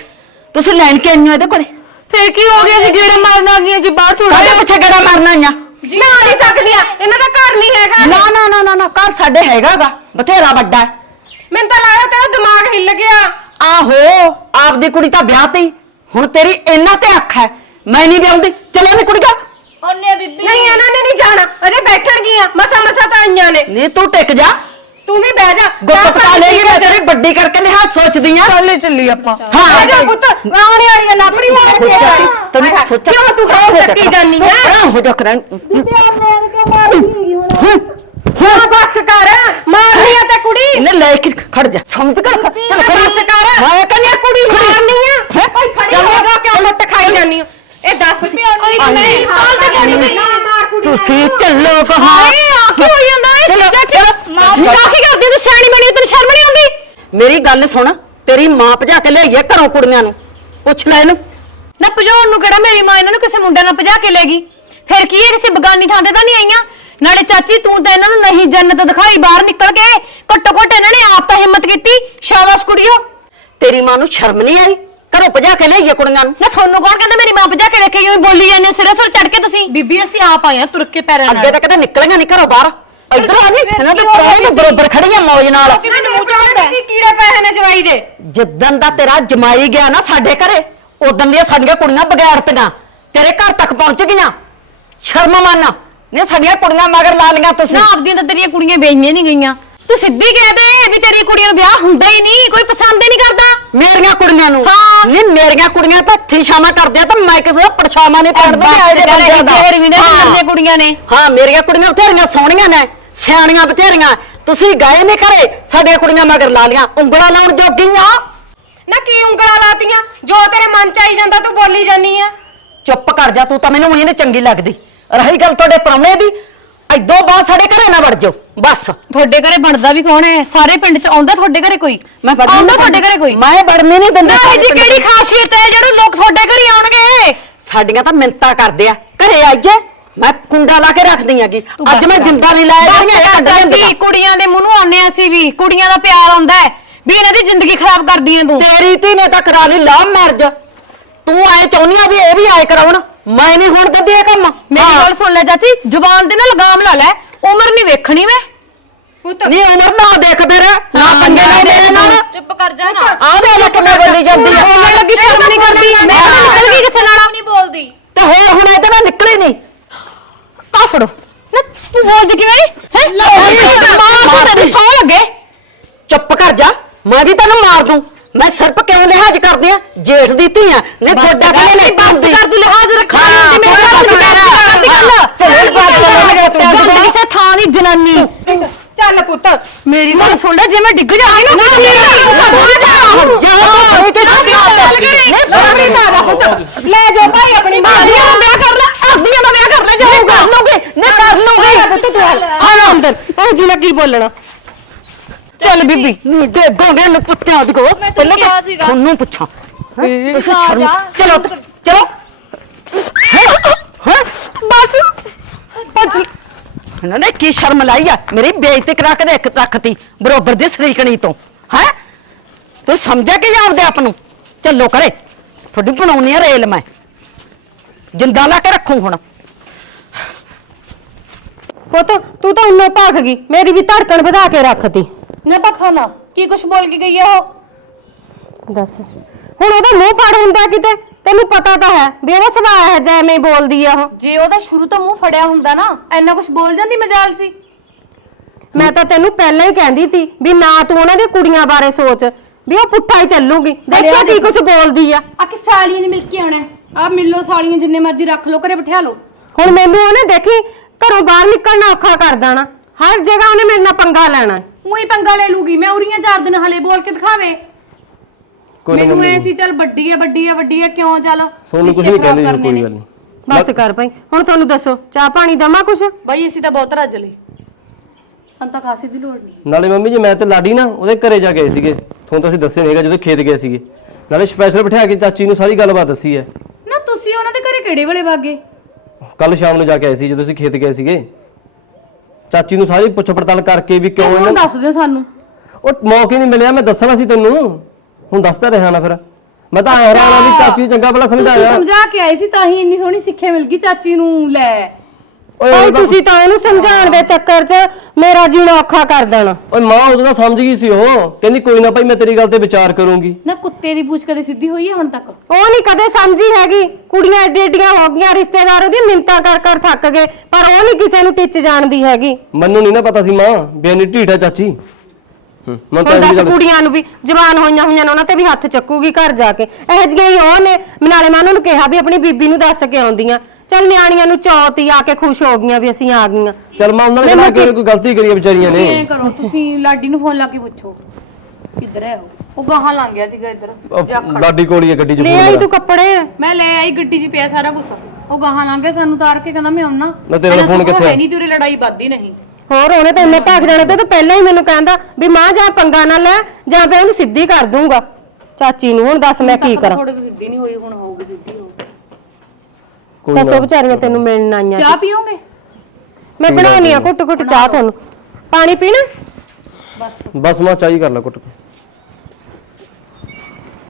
S1: ਤੁਸੀਂ ਲੈਣ ਕੇ ਆਈਆਂ ਇਹਦੇ ਕੋਲੇ?
S6: ਫੇਰ ਕੀ ਹੋ ਗਿਆ? ਸੀ ਗੇੜੇ ਮਾਰਨ ਆ ਗਈਆਂ ਜੀ ਬਾਹਰ ਥੋੜਾ
S1: ਕਾਹਦੇ ਪਿੱਛੇ ਗੜਾ ਮਾਰਨਾ ਆਈਆਂ?
S5: ਨਾ ਨਹੀਂ ਸਕਦੀਆਂ ਇਹਨਾਂ ਦਾ ਘਰ ਨਹੀਂ ਹੈਗਾ।
S1: ਨਾ ਨਾ ਨਾ ਨਾ ਨਾ ਘਰ ਸਾਡੇ ਹੈਗਾਗਾ। ਬਥੇਰਾ ਵੱਡਾ ਹੈ।
S5: ਮੈਨੂੰ ਤਾਂ ਲੱਗਦਾ ਤੇਰਾ ਦਿਮਾਗ ਹਿੱਲ ਗਿਆ।
S1: ਆਹੋ ਆਪਦੀ ਕੁੜੀ ਤਾਂ ਵਿਆਹ ਤੀ ਹੁਣ ਤੇਰੀ ਇਹਨਾਂ ਤੇ ਅੱਖ ਹੈ। ਮੈਂ ਨਹੀਂ ਵਿਆਉਂਦੀ ਚਲੋ ਨੀ ਕੁੜੀਆ।
S7: ਉਹਨੇ ਬੀਬੀ
S5: ਨਹੀਂ ਇਹਨਾਂ ਨੇ ਨਹੀਂ ਜਾਣਾ। ਅਜੇ ਬੈਠਣ ਗਈਆਂ ਮਸਾ ਮਸਾ ਤਾਂ ਆਈਆਂ ਨੇ।
S1: ਨਹੀਂ ਤੂੰ ਟਿਕ ਜਾ।
S5: ਤੂੰ ਵੀ ਬਹਿ ਜਾ।
S1: ਗੁੱਟ ਪਟਾ ਲੇਗੀ ਮੈਂ ਤੇਰੀ ਵੱਡੀ ਕਰਕੇ ਲਿਹਾਜ਼ ਸੋਚਦੀ ਆ।
S6: ਚੱਲੇ ਚੱਲੀ ਆਪਾਂ।
S1: ਹਾਂ।
S5: ਬਹਿ ਜਾ ਪੁੱਤ ਆਉਣੇ ਵਾਲੀ ਗੱਲ ਆਪਣੀ ਮਾਰ ਕੇ
S1: ਤੈਨੂੰ ਸੋਚਿਆ
S5: ਕਿਉਂ ਤੂੰ ਖਾਉ ਚੱਕੀ ਜਾਨੀ ਆ?
S1: ਹੋ ਜਾ ਕਰਾਂ
S5: ਹਾਂ ਬਸ ਕਰ। ਮਾਰਨੀ ਆ ਤੇ ਕੁੜੀ।
S1: ਇਹਨੇ ਲੈ ਕੇ ਖੜ ਜਾ ਸਮਝ ਕਰ ਚਲ ਖੜੀ।
S5: ਬਸ ਕਰ।
S1: ਮੈਂ ਕਹਿੰਦੀ
S5: ਕੁੜੀ ਮਾਰਨੀ ਆ।
S1: ਹੈਂ?
S5: ਖੜੀ। ਹੋ ਜਾ ਕਿਉਂ ਲੁੱਟ ਖਾਈ ਜਾਨੀ ਆ? ਇਹ ਦੱਸ ਨਹੀਂ ਹਾਲ ਤੇ ਜਾਨੀ ਨਾ ਮਾਰ ਕੁੜੀ
S1: ਤੁਸੀਂ ਚੱਲੋ ਕਹਾ
S4: ਹਾਏ ਆ ਕੀ ਹੋਈ ਜਾਂਦਾ ਏ
S1: ਚਲੋ,
S4: ਚਾਚੀ
S1: ਚਲੋ।
S4: ਮਾਂ ਕੀ ਕਰਦੀ ਤੂੰ ਸਿਆਣੀ ਬਣੀ ਤੈਨੂੰ ਸ਼ਰਮ ਨਹੀਂ ਆਉਂਦੀ?
S1: ਮੇਰੀ ਗੱਲ ਸੁਣ ਤੇਰੀ ਮਾਂ ਭਜਾ ਕੇ ਲਿਆਈਏ ਘਰੋਂ ਕੁੜੀਆਂ ਨੂੰ। ਪੁੱਛ ਲੈ ਇਹਨੂੰ।
S4: ਨਾ ਭਜਾਉਣ ਨੂੰ ਕਿਹੜਾ ਮੇਰੀ ਮਾਂ ਇਹਨਾਂ ਨੂੰ ਕਿਸੇ ਮੁੰਡੇ ਨਾਲ ਭਜਾ ਕੇ ਲੈ ਗਈ ਫਿਰ ਕੀ ਇਹ ਕਿਸੇ ਬਗਾਨੀ ਥਾਂ ਤੇ ਤਾਂ ਨਹੀਂ ਆਈਆਂ? ਨਾਲੇ ਚਾਚੀ ਤੂੰ ਤਾਂ ਇਹਨਾਂ ਨੂੰ ਨਹੀਂ ਜੰਨਤ ਦਿਖਾਈ ਬਾਹਰ ਨਿਕਲ ਕੇ ਘੱਟੋ ਘੱਟ ਇਹਨਾਂ ਨੇ ਆਪ ਤਾਂ ਹਿੰਮਤ ਕੀਤੀ। ਸ਼ਾਬਾਸ਼ ਕੁੜੀਓ।
S1: ਤੇਰੀ ਮਾਂ ਨੂੰ ਸ਼ਰਮ ਨਹੀਂ ਆਈ? ਘਰੋਂ ਭਜਾ ਕੇ ਲਿਆਈਏ ਕੁੜੀਆਂ ਨੂੰ।
S4: ਨਾ ਤੁਹਾਨੂੰ ਕੌਣ ਕਹਿੰਦਾ ਮੇਰੀ ਮਾਂ ਭਜਾ ਕੇ ਲੈ ਕੇ ਗਈ ਹੋਈ ਬੋਲੀ ਜਾਂਦੇ ਹੋ ਸਿਰੇ ਸਿਰ ਚੜ ਕੇ ਤੁਸੀਂ?
S6: ਬੀਬੀ ਅਸੀਂ ਆਪ ਆਏ ਆ ਤੁਰ ਕੇ ਪੈਰਾਂ
S1: ਅੱਗੇ ਤਾਂ ਕਦੇ ਨਿਕਲੀਆਂ ਨਹੀਂ ਘਰੋਂ ਬਾਹਰ। ਇੱਧਰ ਆ ਨਹੀਂ ਇਹਨਾਂ ਦੇ ਪ੍ਰਾਹ ਨੂੰ ਬਰੋਬਰ ਖੜੀਆਂ ਮੌਜ ਨਾਲ।
S5: ਮੈਨੂੰ ਕੀ ਕੀੜੇ ਪਏ ਨੇ ਜਵਾਈ ਦੇ?
S1: ਜਿੱਦਣ ਦਾ ਤੇਰਾ ਜਮਾਈ ਗਿਆ ਨਾ ਸਾਡੇ ਘਰੇ ਉਦੋਂ ਦੀਆਂ ਸਾਡੀਆਂ ਕੁੜੀਆਂ ਬਗੈਰਤੀਆਂ ਤੇਰੇ ਘਰ ਤੱਕ ਪਹੁੰਚ ਗਈਆਂ। ਸ਼ਰਮ ਮੰਨ। ਨੇ ਸਾਡੀਆਂ ਕੁੜੀਆਂ ਮਗਰ ਲਾ ਲੀਆਂ ਤੁਸੀਂ।
S4: ਨਾ ਆਪਦੀਆਂ ਤਾਂ ਤੇਰੀਆਂ ਕੁੜੀਆਂ ਵੇਈਆਂ ਨਹੀਂ ਗਈਆਂ। ਤੂੰ ਸਿੱਧੀ ਕਹਿ ਦੇ ਵੀ ਤੇਰੀ ਕੁੜੀਆਂ ਨੂੰ ਵਿਆਹ ਹੁੰਦਾ ਹੀ ਨਹੀਂ ਕੋਈ ਪਸੰਦ ਹੀ ਨਹੀਂ ਕਰਦਾ।
S1: ਮੇਰੀਆਂ ਕੁੜੀਆਂ ਨੂੰ?
S4: ਹਾਂ।
S1: ਨਹੀਂ ਮੇਰੀਆਂ ਕੁੜੀਆਂ ਤਾਂ ਹੱਥੀ ਛਾਵਾਂ ਕਰਦੀਆਂ ਤਾਂ ਮੈਂ ਕਿਸੇ ਦਾ ਪਰਛਾਵਾਂ ਨਹੀਂ ਪੜਦਾ
S4: ਫੇਰ ਵੀ ਨਾ ਦੀਆਂ ਕੁੜੀਆਂ ਨੇ?
S1: ਹਾਂ ਮੇਰੀਆਂ ਕੁੜੀਆਂ ਬਥੇਰੀਆਂ ਸੋਹਣੀਆਂ ਨੇ ਸਿਆਣੀਆਂ ਬਥੇਰੀਆਂ। ਤੁਸੀਂ ਗਏ ਨਹੀਂ ਘਰੇ ਸਾਡੀਆਂ ਕੁੜੀਆਂ ਮਗਰ ਲਾ ਲੀਆਂ ਉਂਗਲਾਂ ਲਾਉਣ ਜੋਗੀਆਂ
S5: ਨਾ ਕੀ ਉਂਗਲਾਂ ਲਾਤੀਆਂ? ਜੋ ਤੇਰੇ ਮਨ ਚ ਆਈ ਜਾਂਦਾ ਤੂੰ ਬੋਲੀ ਜਾਨੀ ਆ।
S1: ਚੁੱਪ ਕਰ ਜਾ ਤੂੰ ਤਾਂ ਮੈਨੂੰ ਉਹੀ ਨਹੀਂ ਚੰਗੀ ਲੱਗਦੀ। ਰਹੀ ਗੱਲ ਤੁਹਾਡੇ ਪ੍ਰਾਹੁਣੇ ਦੀ ਬਾਅਦ ਸਾਡੇ ਘਰੇ ਨਾ ਵੜ ਜਾਓ ਬਸ।
S4: ਤੁਹਾਡੇ ਘਰੇ ਬਣਦਾ ਵੀ ਕੌਣ ਹੈ? ਸਾਰੇ ਪਿੰਡ ਚ ਆਉਂਦਾ ਤੁਹਾਡੇ ਘਰੇ ਕੋਈ?
S1: ਮੈਂ ਵੜਨੀ
S4: ਆਉਂਦਾ ਤੁਹਾਡੇ ਘਰੇ ਕੋਈ?
S1: ਮੈਂ ਵੜਨੀ ਨਹੀਂ ਦਿੰਦੀ
S4: ਇਹ ਜੀ ਕਿਹੜੀ ਖਾਸੀਅਤ ਹੈ ਜਿਹੜੇ ਲੋਕ ਤੁਹਾਡੇ ਘਰੇ ਆਉਣਗੇ?
S1: ਸਾਡੀਆਂ ਤਾਂ ਮਿੰਤਾਂ ਕਰਦੇ ਆ। ਘਰੇ ਆਈਏ ਮੈਂ ਕੁੰਡਾ ਲਾ ਕੇ ਰੱਖਦੀ ਆਂਗੀ।
S4: ਤੂੰ
S1: ਅੱਜ ਮੈਂ। ਜਿੰਦਾ ਨਹੀਂ ਲਾਇਆ।
S4: ਚਾਚੀ, ਕੁੜੀਆਂ ਦੇ ਮੂੰਹ ਨੂੰ ਆਉਂਦੇ ਆ ਅਸੀਂ ਵੀ। ਕੁੜੀਆਂ ਦਾ ਪਿਆਰ ਆਉਂਦਾ ਹੈ। ਵੀ ਇਹਨਾਂ ਦੀ ਜ਼ਿੰਦਗੀ ਖਰਾਬ ਕਰਦੀ ਹੈ ਤੂੰ।
S1: ਤੇਰੀ ਧੀ ਨੇ ਤਾਂ ਕਰਾ ਲਈ ਲਵ ਮੈਰਿਜ ਤੂੰ ਐ ਚਾਹੁੰਦੀ ਆ ਵੀ ਇਹ ਵੀ ਆਏ ਕਰਾਉਣ। ਮੈਂ ਨਹੀਂ ਹੁਣ ਦਿੰਦੀ ਇਹ ਕੰਮ।
S4: ਮੇਰੀ। ਗੱਲ ਸੁਣ ਲੈ ਚਾਚੀ ਜ਼ੁਬਾਨ ਦੇ ਨਾਲ ਲਗਾਮ ਲਾ ਲੈ। ਉਮਰ ਨਹੀਂ ਵੇਖਣੀ ਮੈਂ।
S5: ਪੁੱਤ।
S1: ਨਹੀਂ ਉਮਰ ਨਾ ਦੇਖ ਫਿਰ। ਨਾ ਪੰਗੇ
S4: ਨਾ।
S1: ਮੇਰੇ ਨਾਲ
S7: ਚੁੱਪ ਕਰ ਜਾ ਨਾ।
S1: ਆਹ ਦੇ ਲੈ ਕਿਵੇਂ ਬੋਲੀ ਜਾਂਦੀ ਆ।
S4: ਬੋਲਣ ਲੱਗੀ ਸ਼ਰਮ ਨਹੀਂ ਕਰਦੀ। ਮੈਂ ਤਾਂ ਨਿਕਲ ਗਈ ਕਿਸੇ ਨਾਲ।
S7: ਨਹੀਂ ਬੋਲਦੀ।
S1: ਤੇ ਹੋਰ ਹੁਣ ਇਹਦੇ ਨਾਲ ਨਿਕਲੇ ਨਹੀਂ।
S4: ਆ ਫੜੋ। ਨਾ ਤੂੰ ਬੋਲਦੀ ਕਿਵੇਂ? ਹੈ? ਮਾਰ ਤੂੰ ਸੌ ਲੱਗੇ।
S1: ਚੁੱਪ ਕਰ ਜਾ। ਮੈਂ ਵੀ ਤੈਨੂੰ ਮਾਰ ਦੂੰ। ਮੈਂ ਸਿਰਫ ਕਿਉਂ ਲਿਹਾਜ਼ ਕਰਦੀ ਆ? ਜੇਠ ਦੀ ਧੀ ਆ। ਨੇ ਤੁਹਾਡਾ ਬਣੇ ਨਹੀਂ ਬੰਦੀ
S4: ਕਰ ਤੂੰ ਲਿਹਾਜ਼ ਰੱਖਣਾ ਤੇ ਮੇਰੇ
S1: ਬਸ
S4: ਗੱਲ
S1: ਚੱਲ ਬਾਤ
S4: ਗੰਦ ਕਿਸੇ ਥਾਂ ਦੀ ਜਨਾਨੀ।
S5: ਚੱਲ ਪੁੱਤ
S4: ਮੇਰੀ ਗੱਲ ਸੁਣ ਲੈ ਜੇ ਮੈਂ ਡਿੱਗ ਜਾਵਾਂਗੀ ਨਾ ਤੂੰ ਮੇਰੀ
S1: ਜਾ। ਕੋਈ ਤੇ
S5: ਲੈ ਜਾ ਭਾਈ ਆਪਣੀ ਮਾਂ
S4: ਦਾ ਵਿਆਹ ਕਰ ਲੈ ਆਪਣੀਆਂ ਦਾ ਵਿਆਹ ਕਰ ਲੈ ਜੋ ਕਰ ਲਓਗੇ
S1: ਨੇ ਕਰ ਲੂੰਗੀ
S5: ਪੁੱਤ ਤੂੰ
S1: ਹਾਂ ਅੰਦਰ।
S5: ਉਹ ਜੀ ਨਾ ਕੀ ਬੋਲਣਾ?
S1: ਚੱਲ ਬੀਬੀ ਡੇਗੋਗੇ ਨੂੰ ਪੁੱਤਿਆਂ ਦੀ
S7: ਮੈਂ ਕਿਹਾ ਸੀਗਾ।
S1: ਤੁਹਾਨੂੰ ਪੁੱਛਾਂ? ਤੁਸੀਂ
S7: ਜਾ,
S1: ਸ਼ਰਮ
S7: ਜਾ।
S1: ਚਲੋ ਤੇ- ਚਲੋ ਹਾਂ? ਬਸ। ਭੱਜ। ਇਹਨਾਂ ਨੇ ਕੀ ਸ਼ਰਮ ਲਾਈ ਆ? ਮੇਰੀ ਬੇਇੱਜ਼ਤੀ ਕਰਾ ਕੇ ਦੇਖ ਰੱਖਤੀ ਬਰੋਬਰ ਦੀ ਸਰੀਕਣੀ ਤੋਂ। ਹੈ? ਤੂੰ ਸਮਝਿਆ ਕਿ ਆਪਦੇ ਆਪ ਨੂੰ? ਚੱਲੋ ਕਰੇ ਤੁਹਾਡੀ ਬਣਾਉਣੀ ਆ ਰੇਲ ਮੈਂ। ਜਿੰਦਾ ਲਾ ਕੇ ਰੱਖੂ ਹੁਣ।
S5: ਪੁੱਤ ਤੂੰ ਤਾਂ ਉਹਨੋਂ ਭੱਗ ਗਈ। ਮੇਰੀ ਵੀ ਧੜਕਣ ਵਧਾ ਕੇ ਰੱਖਤੀ।
S4: ਨਾ ਬਖਾਨਾ ਕੀ ਕੁਛ ਬੋਲ ਕੇ ਗਈ ਆ ਉਹ?
S5: ਦੱਸ। ਹੁਣ ਉਹਦਾ ਮੂੰਹ ਫੜ ਹੁੰਦਾ ਕਿਤੇ? ਤੈਨੂੰ ਪਤਾ ਤਾਂ ਹੈ ਵੀ ਸੁਭਾਅ ਹੈ ਜਿਵੇਂ ਬੋਲਦੀ ਆ ਉਹ।
S4: ਜੇ ਉਹਦਾ ਸ਼ੁਰੂ ਤੋਂ ਮੂੰਹ ਫੜਿਆ ਹੁੰਦਾ ਨਾ ਇੰਨਾ ਕੁਛ ਬੋਲ ਜਾਂਦੀ ਮਜਾਲ ਸੀ।
S5: ਮੈਂ ਤਾਂ ਤੈਨੂੰ ਪਹਿਲਾਂ ਹੀ ਕਹਿੰਦੀ ਸੀ ਵੀ ਨਾ ਤੂੰ ਉਹਨਾਂ ਦੀ ਕੁੜੀਆਂ ਬਾਰੇ ਸੋਚ ਵੀ ਉਹ ਪੁੱਠਾ ਹੀ ਚੱਲੂਗੀ। ਦੇਖਿਆ ਕੀ ਕੁਝ ਬੋਲਦੀ ਆ।
S4: ਆ ਕਿ ਸਾਲੀਆਂ ਨੇ ਮਿਲ ਕੇ ਆਉਣਾ ਆ ਮਿਲੋ ਸਾਲੀਆਂ ਜਿੰਨੇ ਮਰਜ਼ੀ ਰੱਖ ਲਓ ਘਰੇ ਬਿਠਾ ਲਓ।
S5: ਹੁਣ ਮੈਨੂੰ ਉਹਨੇ ਦੇਖੀ ਘਰੋਂ ਬਾਹਰ ਨਿਕਲਣਾ ਔਖਾ ਕਰ ਦੇਣਾ। ਹਰ ਜਗ੍ਹਾ ਉਹਨੇ ਮੇਰੇ ਨਾਲ ਪੰਗਾ ਲੈਣਾ।
S4: ਉਹੀ ਪੰਗਾ ਲੈ ਲੂਗੀ ਮੈਂ ਉਰੀਆਂ ਚਾਰ ਦਿਨ ਹਲੇ ਬੋਲ ਕੇ ਦਿਖਾਵੇ।
S3: ਕੋਈ ਨਾ
S4: ਮੈਨੂੰ ਐ ਸੀ ਚੱਲ ਵੱਡੀ ਆ ਵੱਡੀ ਆ ਵੱਡੀ ਆ ਕਿਉਂ ਚੱਲ?
S3: ਸੋਨੂੰ ਕੁਝ ਨਹੀਂ ਕਹਿੰਦੇ ਜੀ, ਕੋਈ। ਗੱਲ ਨਹੀਂ।
S5: ਬਸ ਕਰ ਭਾਈ ਹੁਣ ਤੁਹਾਨੂੰ ਦੱਸੋ ਚਾਹ ਪਾਣੀ ਦਵਾਂ ਕੁਛ?
S4: ਬਈ ਅਸੀਂ ਤਾਂ ਬਹੁਤ ਰੱਜ ਲਏ। ਸਾਨੂੰ ਤਾਂ ਕਾਸੇ ਦੀ ਲੋੜ ਨਹੀਂ।
S3: ਨਾਲੇ ਮੰਮੀ ਜੀ ਮੈਂ ਤੇ ਲਾਡੀ ਨਾ ਉਹਦੇ ਘਰੇ ਜਾ ਗਏ ਸੀਗੇ। ਤੁਹਾਨੂੰ ਤਾਂ ਅਸੀਂ ਦੱਸਿਆ ਨਹੀਂਗਾ ਜਦੋਂ ਖੇਤ ਗਏ ਸੀਗੇ। ਨਾਲੇ ਸਪੈਸ਼ਲ ਬਿਠਾ ਕੇ ਚਾਚੀ ਨੂੰ ਸਾਰੀ ਗੱਲਬਾਤ ਦੱਸੀ ਹੈ।
S4: ਨਾ ਤੁਸੀਂ ਉਹਨਾਂ ਦੇ ਘਰੇ ਕਿਹੜੇ ਵੇਲੇ ਵਾਗੇ
S3: ਕੱਲ ਸ਼ਾਮ ਨੂੰ ਜਾ ਕੇ ਆਏ ਸੀ ਜਦੋਂ ਅਸੀਂ ਖੇਤ ਗਏ ਸੀਗੇ। ਚਾਚੀ ਨੂੰ ਸਾਰੀ ਪੁੱਛ ਪੜਤਾਲ ਕਰਕੇ ਵੀ ਕਿਉਂ ਇਹਨਾਂ
S4: ਦੱਸ ਦਿਓ ਸਾਨੂੰ।
S3: ਉਹ ਮੌਕੇ ਨਹੀਂ ਮਿਲਿਆ ਮੈਂ ਦੱਸਣਾ ਸੀ ਤੈਨੂੰ। ਹੁਣ ਦੱਸਦਾ ਰਿਹਾ ਨਾ ਫਿਰ। ਮੈਂ ਤਾਂ ਆਇਆ ਰਹਾ ਵੀ ਚਾਚੀ ਨੂੰ ਚੰਗਾ ਭਲਾ
S4: ਤੁਸੀਂ
S3: ਸਮਝਾਇਆ
S4: ਸਮਝਾ ਕੇ ਆਏ ਸੀ ਤਾਂ ਹੀ ਇੰਨੀ ਸੋਹਣੀ ਸਿੱਖਿਆ ਮਿਲ ਗਈ ਚਾਚੀ ਨੂੰ ਲੈ।
S3: ਓਏ
S5: ਭਾਈ
S3: ਉਹਦਾ-
S5: ਤੁਸੀਂ ਤਾਂ ਇਹਨੂੰ ਸਮਝਾਉਣ ਦੇ ਚੱਕਰ 'ਚ ਮੇਰਾ ਜੀਣਾ ਔਖਾ ਕਰ ਦੇਣਾ।
S3: ਓਏ ਮਾਂ ਉਦੋਂ ਤਾਂ ਸਮਝ ਗਈ ਸੀ ਉਹ। ਕਹਿੰਦੀ ਕੋਈ ਨਾ ਭਾਈ ਮੈਂ ਤੇਰੀ ਗੱਲ ਤੇ ਵਿਚਾਰ ਕਰੂੰਗੀ।
S4: ਨਾ ਕੁੱਤੇ ਦੀ ਪੂਛ ਕਦੇ ਸਿੱਧੀ ਹੋਈ ਹੈ ਹੁਣ ਤੱਕ?
S5: ਉਹ ਨਹੀਂ ਕਦੇ ਸਮਝੀ ਹੈਗੀ। ਕੁੜੀਆਂ ਏਡੀ ਏਡੀਆਂ ਹੋ ਗਈਆਂ ਰਿਸ਼ਤੇਦਾਰ ਉਹਦੀ ਮਿੰਤਾ ਕਰ ਕਰ ਥੱਕ ਗਏ। ਪਰ ਉਹ ਨਹੀਂ ਕਿਸੇ ਨੂੰ ਟਿੱਚ ਜਾਣਦੀ ਹੈਗੀ।
S3: ਮੈਨੂੰ ਨਹੀਂ ਨਾ ਪਤਾ ਸੀ ਮਾਂ। ਬੇਨੀ ਢੀਠਾ ਚਾਚੀ। ਹੂੰ। ਮੈਂ ਤਾਂ
S5: ਹੁਣ
S3: ਇਹੀ
S5: ਦੱਸ
S3: ਗੱਲ
S5: ਕੁੜੀਆਂ ਨੂੰ ਵੀ ਜਵਾਨ ਹੋਈਆਂ ਹੋਈਆਂ ਨੇ ਉਹਨਾਂ ਤੇ ਵੀ ਹੱਥ ਚੱਕੂਗੀ ਘਰ ਜਾ ਕੇ। ਇਹੋ ਜਿਹੀਆਂ ਹੀ ਉਹ ਨੇ ਨਾਲੇ ਮੈਂ ਉਹਨਾਂ ਨੂੰ ਕਿਹਾ ਵੀ ਆਪਣੀ ਬੀਬੀ ਨੂੰ ਦੱਸ ਕੇ ਆਉਂਦੀਆਂ। ਚਲ ਨਿਆਣੀਆਂ ਨੂੰ ਚੌਥ ਹੀ ਆ ਕੇ ਖੁਸ਼ ਹੋ ਗਈਆਂ ਵੀ ਅਸੀਂ ਆ ਗਈਆਂ।
S3: ਚੱਲ ਮਾਂ ਉਹਨਾਂ ਨੇ ਕਿਹੜਾ ਕਿ ਕੋਈ ਗਲਤੀ ਕਰੀ ਹੈ ਵਿਚਾਰੀਆਂ ਨੇ।
S4: ਐ ਕਰੋ ਤੁਸੀਂ ਲਾਡੀ ਨੂੰ ਫੋਨ ਲਾ ਕੇ ਪੁੱਛੋ। ਕਿੱਧਰ ਹੈ ਉਹ? ਉਹ ਗਾਹਾਂ ਲੰਘ ਗਿਆ ਸੀਗਾ ਇੱਧਰ
S3: ਉਹ ਲਾਡੀ ਕੋਲੀ ਹੈ ਗੱਡੀ 'ਚ
S5: ਲੈ ਆਈ। ਤੂੰ ਕੱਪੜੇ।
S4: ਮੈਂ ਲੈ ਆਈ ਗੱਡੀ 'ਚ ਪਿਆ ਸਾਰਾ ਕੁਝ ਉਹ ਗਾਹਾਂ ਲੰਘ ਗਿਆ ਸਾਨੂੰ ਤਾਰ ਕੇ ਕਹਿੰਦਾ ਮੈਂ ਆਉਣਾ
S3: ਨਾ ਤੇਰਾ ਫੋਨ ਕਿੱਥੇ ਹੈ?
S4: ਹੈ ਨਹੀਂ ਤੇਰੀ ਲੜਾਈ ਵੱਧਦੀ ਨਹੀਂ।
S5: ਹੋਰ ਉਹਨੇ ਤਾਂ ਇੰਨੇ ਭਾਗ ਜਾਣੇ ਤੇ ਤੂੰ ਪਹਿਲਾਂ ਹੀ ਮੈਨੂੰ ਕਹਿੰਦਾ ਵੀ ਮਾਂ ਜਾ ਪੰਗਾ ਨਾ ਲੈ ਜਾਂ ਫਿਰ ਉਹਨੂੰ ਸਿੱਧੀ ਕਰ ਦੂੰਗਾ ਚਾਚੀ ਨੂੰ ਹੁਣ ਦੱਸ ਮੈਂ ਕੀ ਕਰਾਂ।
S4: ਥੋੜੇ ਤੋਂ ਸਿੱਧੀ ਨਹੀਂ ਹੋਈ ਹੁਣ ਹੋਊਗੀ ਸਿੱਧੀ ਹੋਊਗੀ।
S3: ਕੋਈ
S5: ਦੱਸੋ ਵਿਚਾਰੀਆਂ ਤੈਨੂੰ ਮਿਲਣ ਆਈਆਂ
S4: ਚਾਹ ਪੀਓਗੇ?
S5: ਮੈਂ ਬਣਾਉਣੀ ਆ ਘੁੱਟ ਘੁੱਟ ਚਾਹ ਤੁਹਾਨੂੰ। ਪਾਣੀ ਪੀਣਾ?
S3: ਬਸ। ਮਾਂ ਚਾਹੀ ਕਰ ਲੈ ਕੁੱਟ